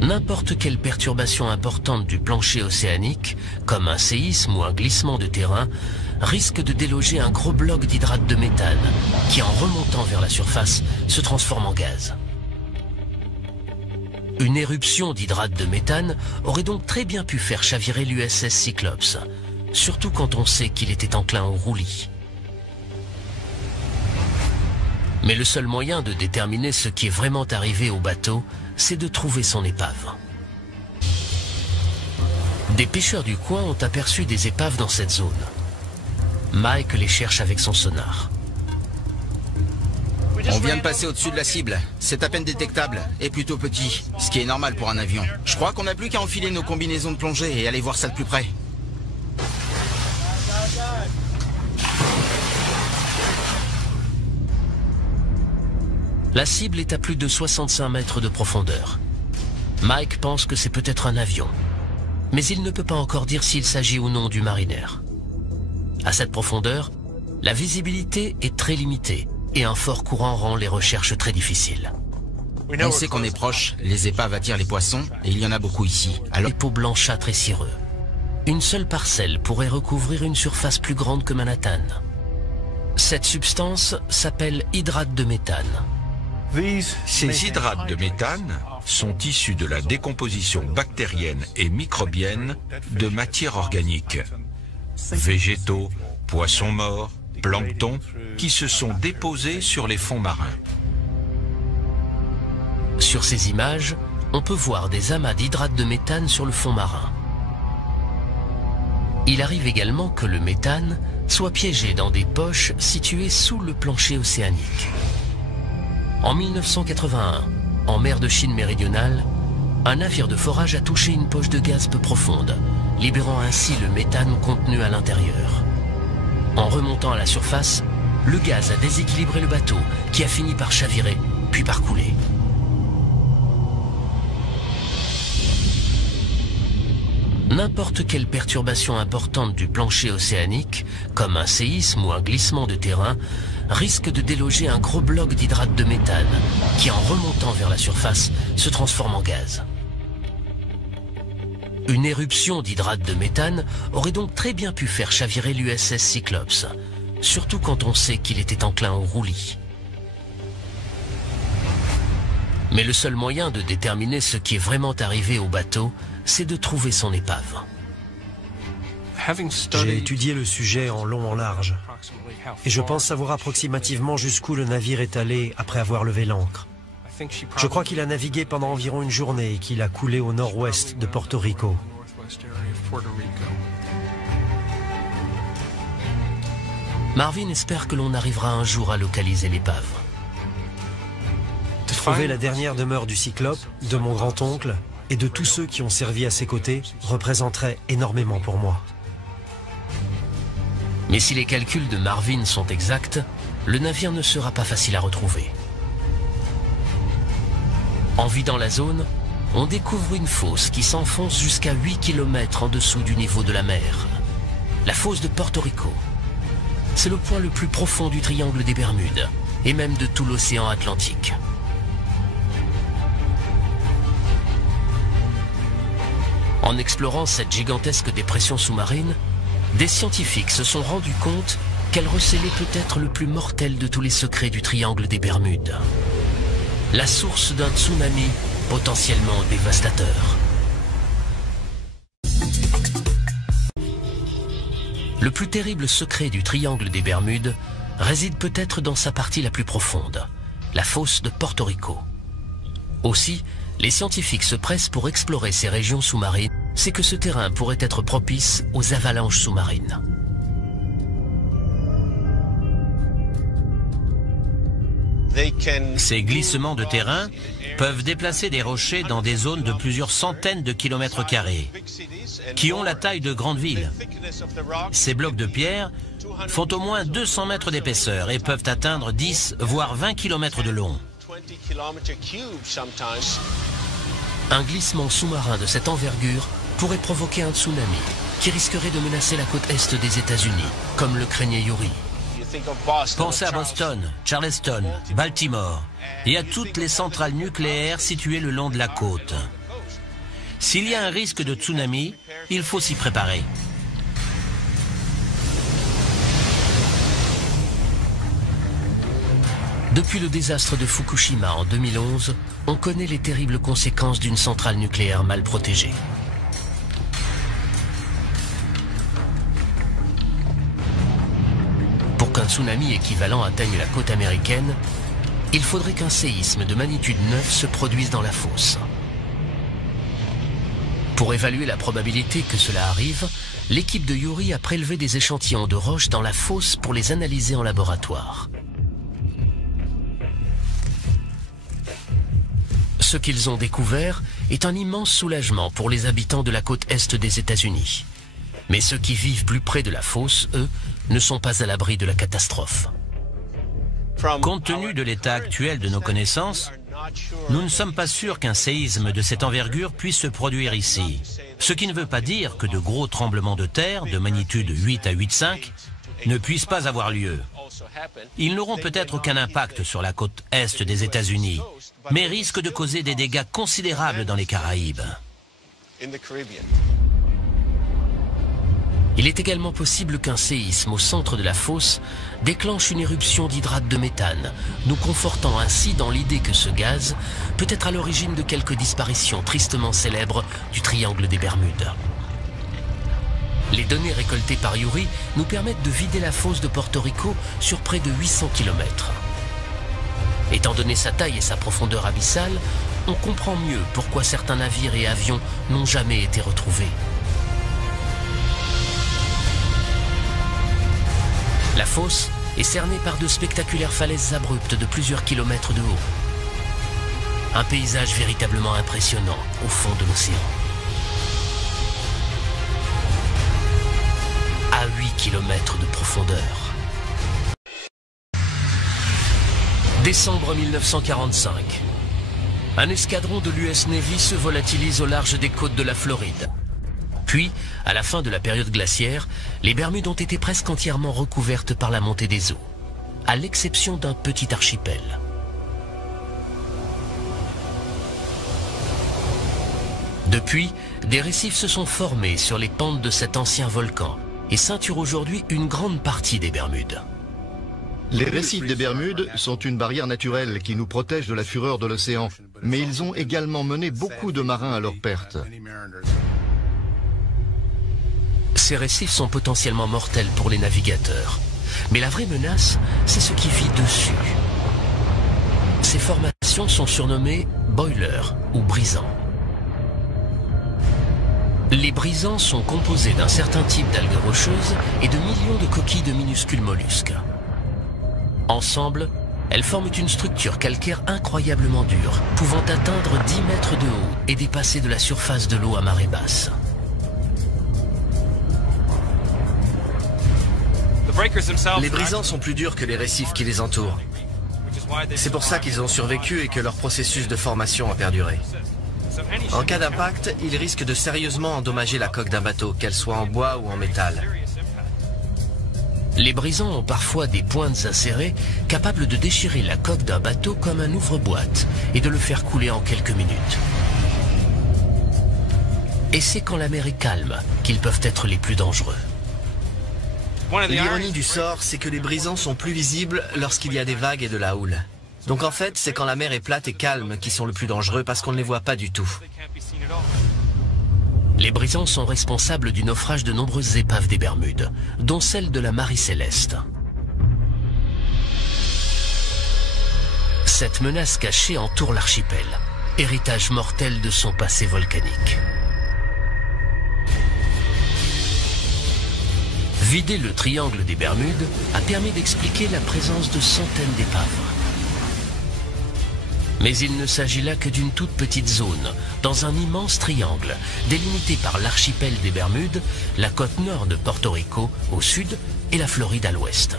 N'importe quelle perturbation importante du plancher océanique, comme un séisme ou un glissement de terrain, risque de déloger un gros bloc d'hydrate de méthane, qui en remontant vers la surface, se transforme en gaz. Une éruption d'hydrate de méthane aurait donc très bien pu faire chavirer l'USS Cyclops, surtout quand on sait qu'il était enclin au roulis. Mais le seul moyen de déterminer ce qui est vraiment arrivé au bateau, c'est de trouver son épave. Des pêcheurs du coin ont aperçu des épaves dans cette zone. Mike les cherche avec son sonar. On vient de passer au-dessus de la cible. C'est à peine détectable et plutôt petit, ce qui est normal pour un avion. Je crois qu'on n'a plus qu'à enfiler nos combinaisons de plongée et aller voir ça de plus près. La cible est à plus de 65 mètres de profondeur. Mike pense que c'est peut-être un avion, mais il ne peut pas encore dire s'il s'agit ou non du Mariner. À cette profondeur, la visibilité est très limitée et un fort courant rend les recherches très difficiles. On sait qu'on est proche, les épaves attirent les poissons et il y en a beaucoup ici. Les peaux blanchâtres et cireux. Une seule parcelle pourrait recouvrir une surface plus grande que Manhattan. Cette substance s'appelle hydrate de méthane. Ces hydrates de méthane sont issus de la décomposition bactérienne et microbienne de matières organiques, végétaux, poissons morts, plancton, qui se sont déposés sur les fonds marins. Sur ces images, on peut voir des amas d'hydrate de méthane sur le fond marin. Il arrive également que le méthane soit piégé dans des poches situées sous le plancher océanique. En 1981, en mer de Chine méridionale, un navire de forage a touché une poche de gaz peu profonde, libérant ainsi le méthane contenu à l'intérieur. En remontant à la surface, le gaz a déséquilibré le bateau, qui a fini par chavirer, puis par couler. N'importe quelle perturbation importante du plancher océanique, comme un séisme ou un glissement de terrain, risque de déloger un gros bloc d'hydrate de méthane, qui en remontant vers la surface, se transforme en gaz. Une éruption d'hydrate de méthane aurait donc très bien pu faire chavirer l'USS Cyclops, surtout quand on sait qu'il était enclin au roulis. Mais le seul moyen de déterminer ce qui est vraiment arrivé au bateau, c'est de trouver son épave. J'ai étudié le sujet en long en large, et je pense savoir approximativement jusqu'où le navire est allé après avoir levé l'ancre. Je crois qu'il a navigué pendant environ une journée et qu'il a coulé au nord-ouest de Porto Rico. Marvin espère que l'on arrivera un jour à localiser l'épave. Trouver la dernière demeure du Cyclope, de mon grand-oncle et de tous ceux qui ont servi à ses côtés représenterait énormément pour moi. Mais si les calculs de Marvin sont exacts, le navire ne sera pas facile à retrouver. En vidant la zone, on découvre une fosse qui s'enfonce jusqu'à 8 km en dessous du niveau de la mer. La fosse de Porto Rico. C'est le point le plus profond du triangle des Bermudes, et même de tout l'océan Atlantique. En explorant cette gigantesque dépression sous-marine, des scientifiques se sont rendus compte qu'elle recelait peut-être le plus mortel de tous les secrets du triangle des Bermudes. La source d'un tsunami potentiellement dévastateur. Le plus terrible secret du triangle des Bermudes réside peut-être dans sa partie la plus profonde, la fosse de Porto Rico. Aussi, les scientifiques se pressent pour explorer ces régions sous-marines, c'est que ce terrain pourrait être propice aux avalanches sous-marines. Ces glissements de terrain peuvent déplacer des rochers dans des zones de plusieurs centaines de kilomètres carrés, qui ont la taille de grandes villes. Ces blocs de pierre font au moins 200 mètres d'épaisseur et peuvent atteindre 10 voire 20 kilomètres de long. Un glissement sous-marin de cette envergure pourrait provoquer un tsunami qui risquerait de menacer la côte est des États-Unis, comme le craignait Yuri. Pensez à Boston, Charleston, Baltimore et à toutes les centrales nucléaires situées le long de la côte. S'il y a un risque de tsunami, il faut s'y préparer. Depuis le désastre de Fukushima en 2011, on connaît les terribles conséquences d'une centrale nucléaire mal protégée. Pour qu'un tsunami équivalent atteigne la côte américaine, il faudrait qu'un séisme de magnitude 9 se produise dans la fosse. Pour évaluer la probabilité que cela arrive, l'équipe de Yuri a prélevé des échantillons de roches dans la fosse pour les analyser en laboratoire. Ce qu'ils ont découvert est un immense soulagement pour les habitants de la côte est des États-Unis. Mais ceux qui vivent plus près de la fosse, eux, ne sont pas à l'abri de la catastrophe. Compte tenu de l'état actuel de nos connaissances, nous ne sommes pas sûrs qu'un séisme de cette envergure puisse se produire ici. Ce qui ne veut pas dire que de gros tremblements de terre de magnitude 8 à 8,5 ne puissent pas avoir lieu. Ils n'auront peut-être aucun impact sur la côte est des États-Unis, mais risquent de causer des dégâts considérables dans les Caraïbes. Il est également possible qu'un séisme au centre de la fosse déclenche une éruption d'hydrate de méthane, nous confortant ainsi dans l'idée que ce gaz peut être à l'origine de quelques disparitions tristement célèbres du triangle des Bermudes. Les données récoltées par Yuri nous permettent de vider la fosse de Porto Rico sur près de 800 km. Étant donné sa taille et sa profondeur abyssale, on comprend mieux pourquoi certains navires et avions n'ont jamais été retrouvés. La fosse est cernée par de spectaculaires falaises abruptes de plusieurs kilomètres de haut. Un paysage véritablement impressionnant au fond de l'océan. À 8 km de profondeur. Décembre 1945. Un escadron de l'US Navy se volatilise au large des côtes de la Floride. Puis, à la fin de la période glaciaire, les Bermudes ont été presque entièrement recouvertes par la montée des eaux, à l'exception d'un petit archipel. Depuis, des récifs se sont formés sur les pentes de cet ancien volcan et ceinturent aujourd'hui une grande partie des Bermudes. Les récifs des Bermudes sont une barrière naturelle qui nous protège de la fureur de l'océan, mais ils ont également mené beaucoup de marins à leur perte. Ces récifs sont potentiellement mortels pour les navigateurs. Mais la vraie menace, c'est ce qui vit dessus. Ces formations sont surnommées boilers ou brisants. Les brisants sont composés d'un certain type d'algues rocheuses et de millions de coquilles de minuscules mollusques. Ensemble, elles forment une structure calcaire incroyablement dure, pouvant atteindre 10 mètres de haut et dépasser de la surface de l'eau à marée basse. Les brisants sont plus durs que les récifs qui les entourent. C'est pour ça qu'ils ont survécu et que leur processus de formation a perduré. En cas d'impact, ils risquent de sérieusement endommager la coque d'un bateau, qu'elle soit en bois ou en métal. Les brisants ont parfois des pointes acérées capables de déchirer la coque d'un bateau comme un ouvre-boîte et de le faire couler en quelques minutes. Et c'est quand la mer est calme qu'ils peuvent être les plus dangereux. L'ironie du sort, c'est que les brisants sont plus visibles lorsqu'il y a des vagues et de la houle. Donc en fait, c'est quand la mer est plate et calme qu'ils sont le plus dangereux parce qu'on ne les voit pas du tout. Les brisants sont responsables du naufrage de nombreuses épaves des Bermudes, dont celle de la Marie Céleste. Cette menace cachée entoure l'archipel, héritage mortel de son passé volcanique. Vider le triangle des Bermudes a permis d'expliquer la présence de centaines d'épaves. Mais il ne s'agit là que d'une toute petite zone, dans un immense triangle, délimité par l'archipel des Bermudes, la côte nord de Porto Rico au sud et la Floride à l'ouest.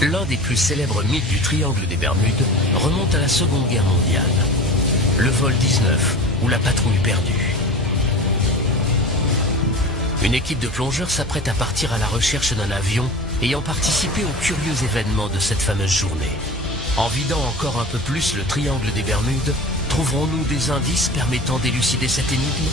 L'un des plus célèbres mythes du triangle des Bermudes remonte à la Seconde Guerre mondiale. Le vol 19 ou la patrouille perdue. Une équipe de plongeurs s'apprête à partir à la recherche d'un avion ayant participé aux curieux événements de cette fameuse journée. En vidant encore un peu plus le triangle des Bermudes, trouverons-nous des indices permettant d'élucider cette énigme?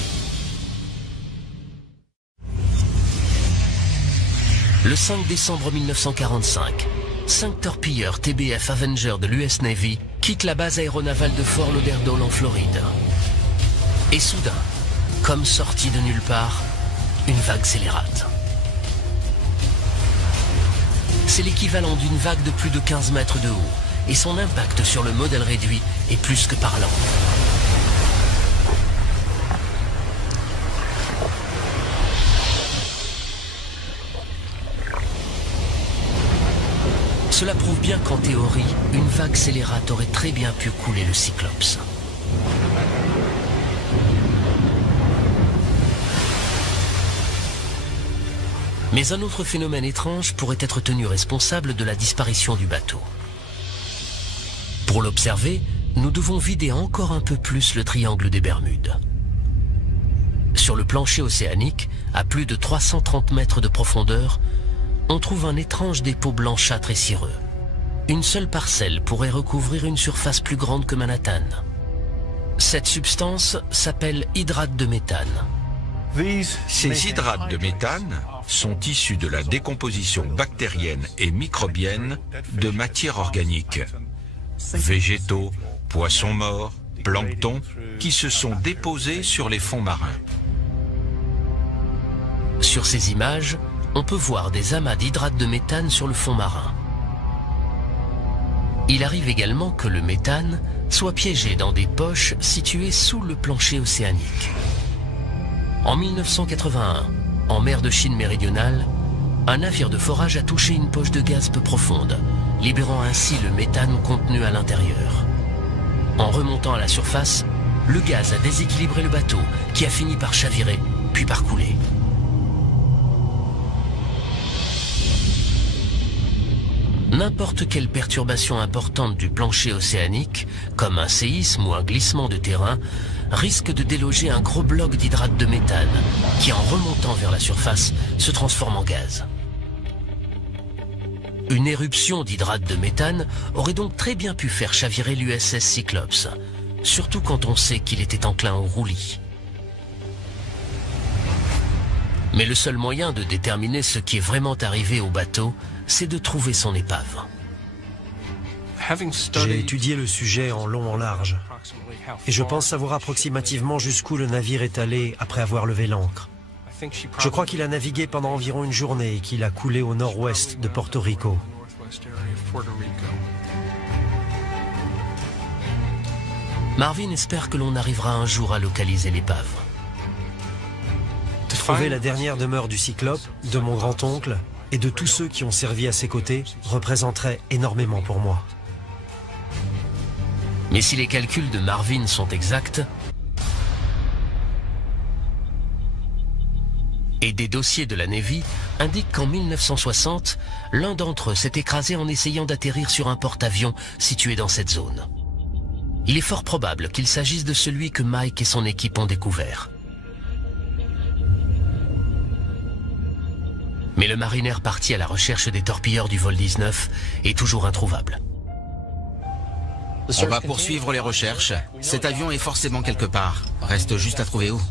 Le 5 décembre 1945, 5 torpilleurs TBF Avenger de l'US Navy quittent la base aéronavale de Fort Lauderdale en Floride. Et soudain, comme sorti de nulle part, une vague scélérate. C'est l'équivalent d'une vague de plus de 15 mètres de haut, et son impact sur le modèle réduit est plus que parlant. Cela prouve bien qu'en théorie, une vague scélérate aurait très bien pu couler le Cyclops. Mais un autre phénomène étrange pourrait être tenu responsable de la disparition du bateau. Pour l'observer, nous devons vider encore un peu plus le triangle des Bermudes. Sur le plancher océanique, à plus de 330 mètres de profondeur, on trouve un étrange dépôt blanchâtre et cireux. Une seule parcelle pourrait recouvrir une surface plus grande que Manhattan. Cette substance s'appelle hydrate de méthane. Ces hydrates de méthane sont issus de la décomposition bactérienne et microbienne de matières organiques, végétaux, poissons morts, plancton, qui se sont déposés sur les fonds marins. Sur ces images, on peut voir des amas d'hydrate de méthane sur le fond marin. Il arrive également que le méthane soit piégé dans des poches situées sous le plancher océanique. En 1981, en mer de Chine méridionale, un navire de forage a touché une poche de gaz peu profonde, libérant ainsi le méthane contenu à l'intérieur. En remontant à la surface, le gaz a déséquilibré le bateau, qui a fini par chavirer, puis par couler. N'importe quelle perturbation importante du plancher océanique, comme un séisme ou un glissement de terrain, risque de déloger un gros bloc d'hydrate de méthane, qui en remontant vers la surface, se transforme en gaz. Une éruption d'hydrate de méthane aurait donc très bien pu faire chavirer l'USS Cyclops, surtout quand on sait qu'il était enclin au roulis. Mais le seul moyen de déterminer ce qui est vraiment arrivé au bateau, c'est de trouver son épave. J'ai étudié le sujet en long en large, et je pense savoir approximativement jusqu'où le navire est allé après avoir levé l'ancre. Je crois qu'il a navigué pendant environ une journée et qu'il a coulé au nord-ouest de Porto Rico. Marvin espère que l'on arrivera un jour à localiser l'épave. Trouver la dernière demeure du Cyclope, de mon grand-oncle et de tous ceux qui ont servi à ses côtés représenterait énormément pour moi. Mais si les calculs de Marvin sont exacts, et des dossiers de la Navy indiquent qu'en 1960, l'un d'entre eux s'est écrasé en essayant d'atterrir sur un porte-avions situé dans cette zone. Il est fort probable qu'il s'agisse de celui que Mike et son équipe ont découvert. Mais le marinaire parti à la recherche des torpilleurs du vol 19 est toujours introuvable. On va poursuivre les recherches. Cet avion est forcément quelque part. Reste juste à trouver où.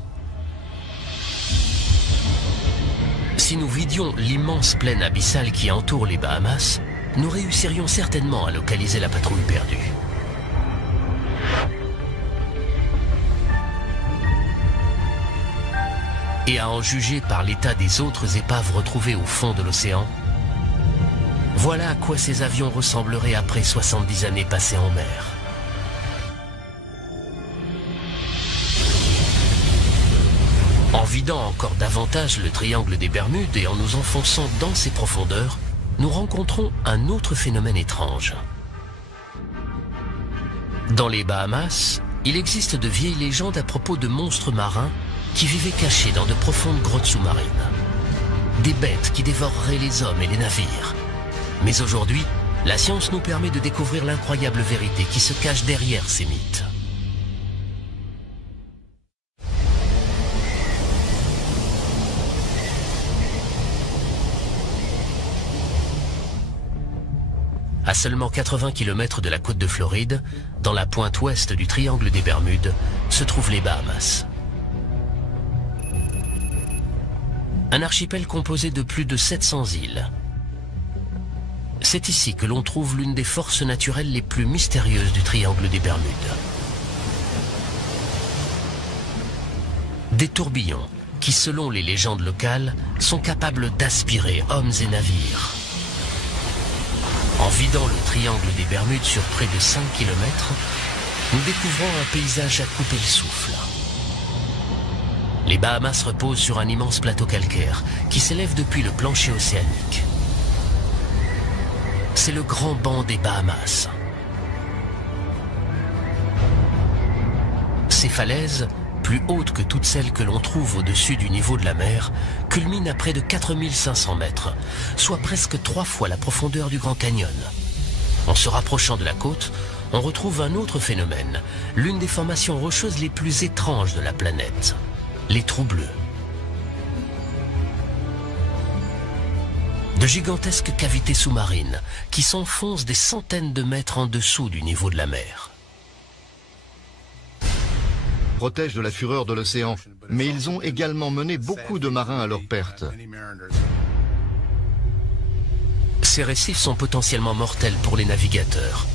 Si nous vidions l'immense plaine abyssale qui entoure les Bahamas, nous réussirions certainement à localiser la patrouille perdue. Et à en juger par l'état des autres épaves retrouvées au fond de l'océan, voilà à quoi ces avions ressembleraient après 70 années passées en mer. En vidant encore davantage le triangle des Bermudes et en nous enfonçant dans ses profondeurs, nous rencontrons un autre phénomène étrange. Dans les Bahamas, il existe de vieilles légendes à propos de monstres marins qui vivaient cachés dans de profondes grottes sous-marines. Des bêtes qui dévoreraient les hommes et les navires. Mais aujourd'hui, la science nous permet de découvrir l'incroyable vérité qui se cache derrière ces mythes. À seulement 80 km de la côte de Floride, dans la pointe ouest du triangle des Bermudes, se trouvent les Bahamas. Un archipel composé de plus de 700 îles. C'est ici que l'on trouve l'une des forces naturelles les plus mystérieuses du triangle des Bermudes. Des tourbillons qui, selon les légendes locales, sont capables d'aspirer hommes et navires. En vidant le triangle des Bermudes sur près de 5 km, nous découvrons un paysage à couper le souffle. Les Bahamas reposent sur un immense plateau calcaire qui s'élève depuis le plancher océanique. C'est le grand banc des Bahamas. Ces falaises, plus hautes que toutes celles que l'on trouve au-dessus du niveau de la mer, culminent à près de 4500 mètres, soit presque 3 fois la profondeur du Grand Canyon. En se rapprochant de la côte, on retrouve un autre phénomène, l'une des formations rocheuses les plus étranges de la planète, les trous bleus. De gigantesques cavités sous-marines qui s'enfoncent des centaines de mètres en dessous du niveau de la mer. Protègent de la fureur de l'océan, mais ils ont également mené beaucoup de marins à leur perte. Ces récifs sont potentiellement mortels pour les navigateurs.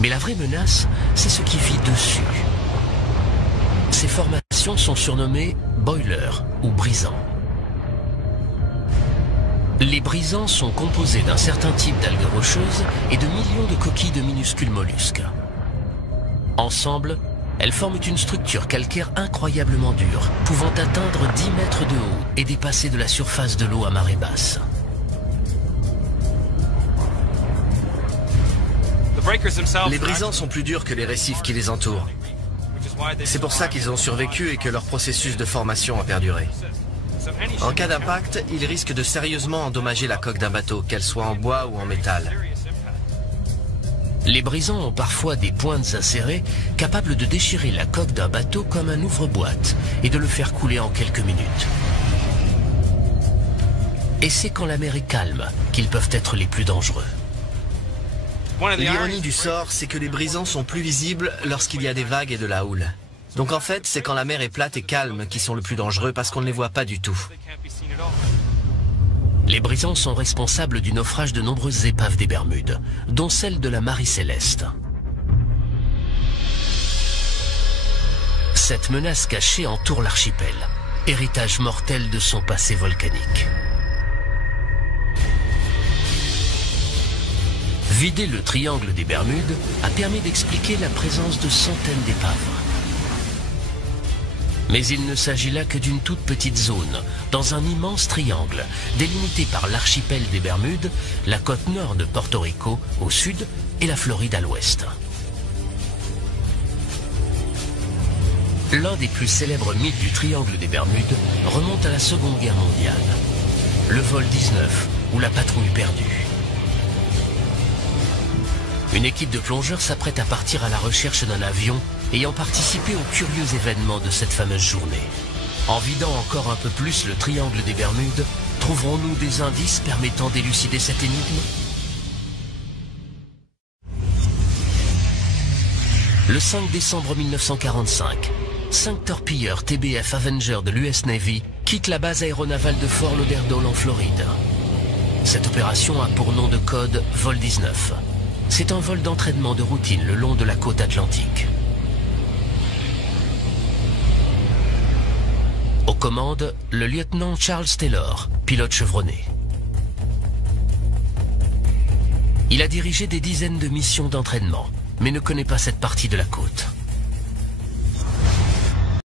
Mais la vraie menace, c'est ce qui vit dessus. Ces formations sont surnommées boilers ou brisants. Les brisants sont composés d'un certain type d'algues rocheuses et de millions de coquilles de minuscules mollusques. Ensemble, elles forment une structure calcaire incroyablement dure, pouvant atteindre 10 mètres de haut et dépasser de la surface de l'eau à marée basse. Les brisants sont plus durs que les récifs qui les entourent. C'est pour ça qu'ils ont survécu et que leur processus de formation a perduré. En cas d'impact, ils risquent de sérieusement endommager la coque d'un bateau, qu'elle soit en bois ou en métal. Les brisants ont parfois des pointes acérées capables de déchirer la coque d'un bateau comme un ouvre-boîte et de le faire couler en quelques minutes. Et c'est quand la mer est calme qu'ils peuvent être les plus dangereux. L'ironie du sort, c'est que les brisants sont plus visibles lorsqu'il y a des vagues et de la houle. Donc en fait, c'est quand la mer est plate et calme qu'ils sont le plus dangereux parce qu'on ne les voit pas du tout. Les brisants sont responsables du naufrage de nombreuses épaves des Bermudes, dont celle de la Marie Céleste. Cette menace cachée entoure l'archipel, héritage mortel de son passé volcanique. Vider le triangle des Bermudes a permis d'expliquer la présence de centaines d'épaves. Mais il ne s'agit là que d'une toute petite zone, dans un immense triangle, délimité par l'archipel des Bermudes, la côte nord de Porto Rico au sud et la Floride à l'ouest. L'un des plus célèbres mythes du triangle des Bermudes remonte à la Seconde Guerre mondiale. Le vol 19, ou la patrouille perdue. Une équipe de plongeurs s'apprête à partir à la recherche d'un avion ayant participé au curieux événement de cette fameuse journée. En vidant encore un peu plus le triangle des Bermudes, trouverons-nous des indices permettant d'élucider cette énigme? Le 5 décembre 1945, 5 torpilleurs TBF Avenger de l'US Navy quittent la base aéronavale de Fort Lauderdale en Floride. Cette opération a pour nom de code Vol 19. C'est un vol d'entraînement de routine le long de la côte atlantique. Aux commandes, le lieutenant Charles Taylor, pilote chevronné. Il a dirigé des dizaines de missions d'entraînement, mais ne connaît pas cette partie de la côte.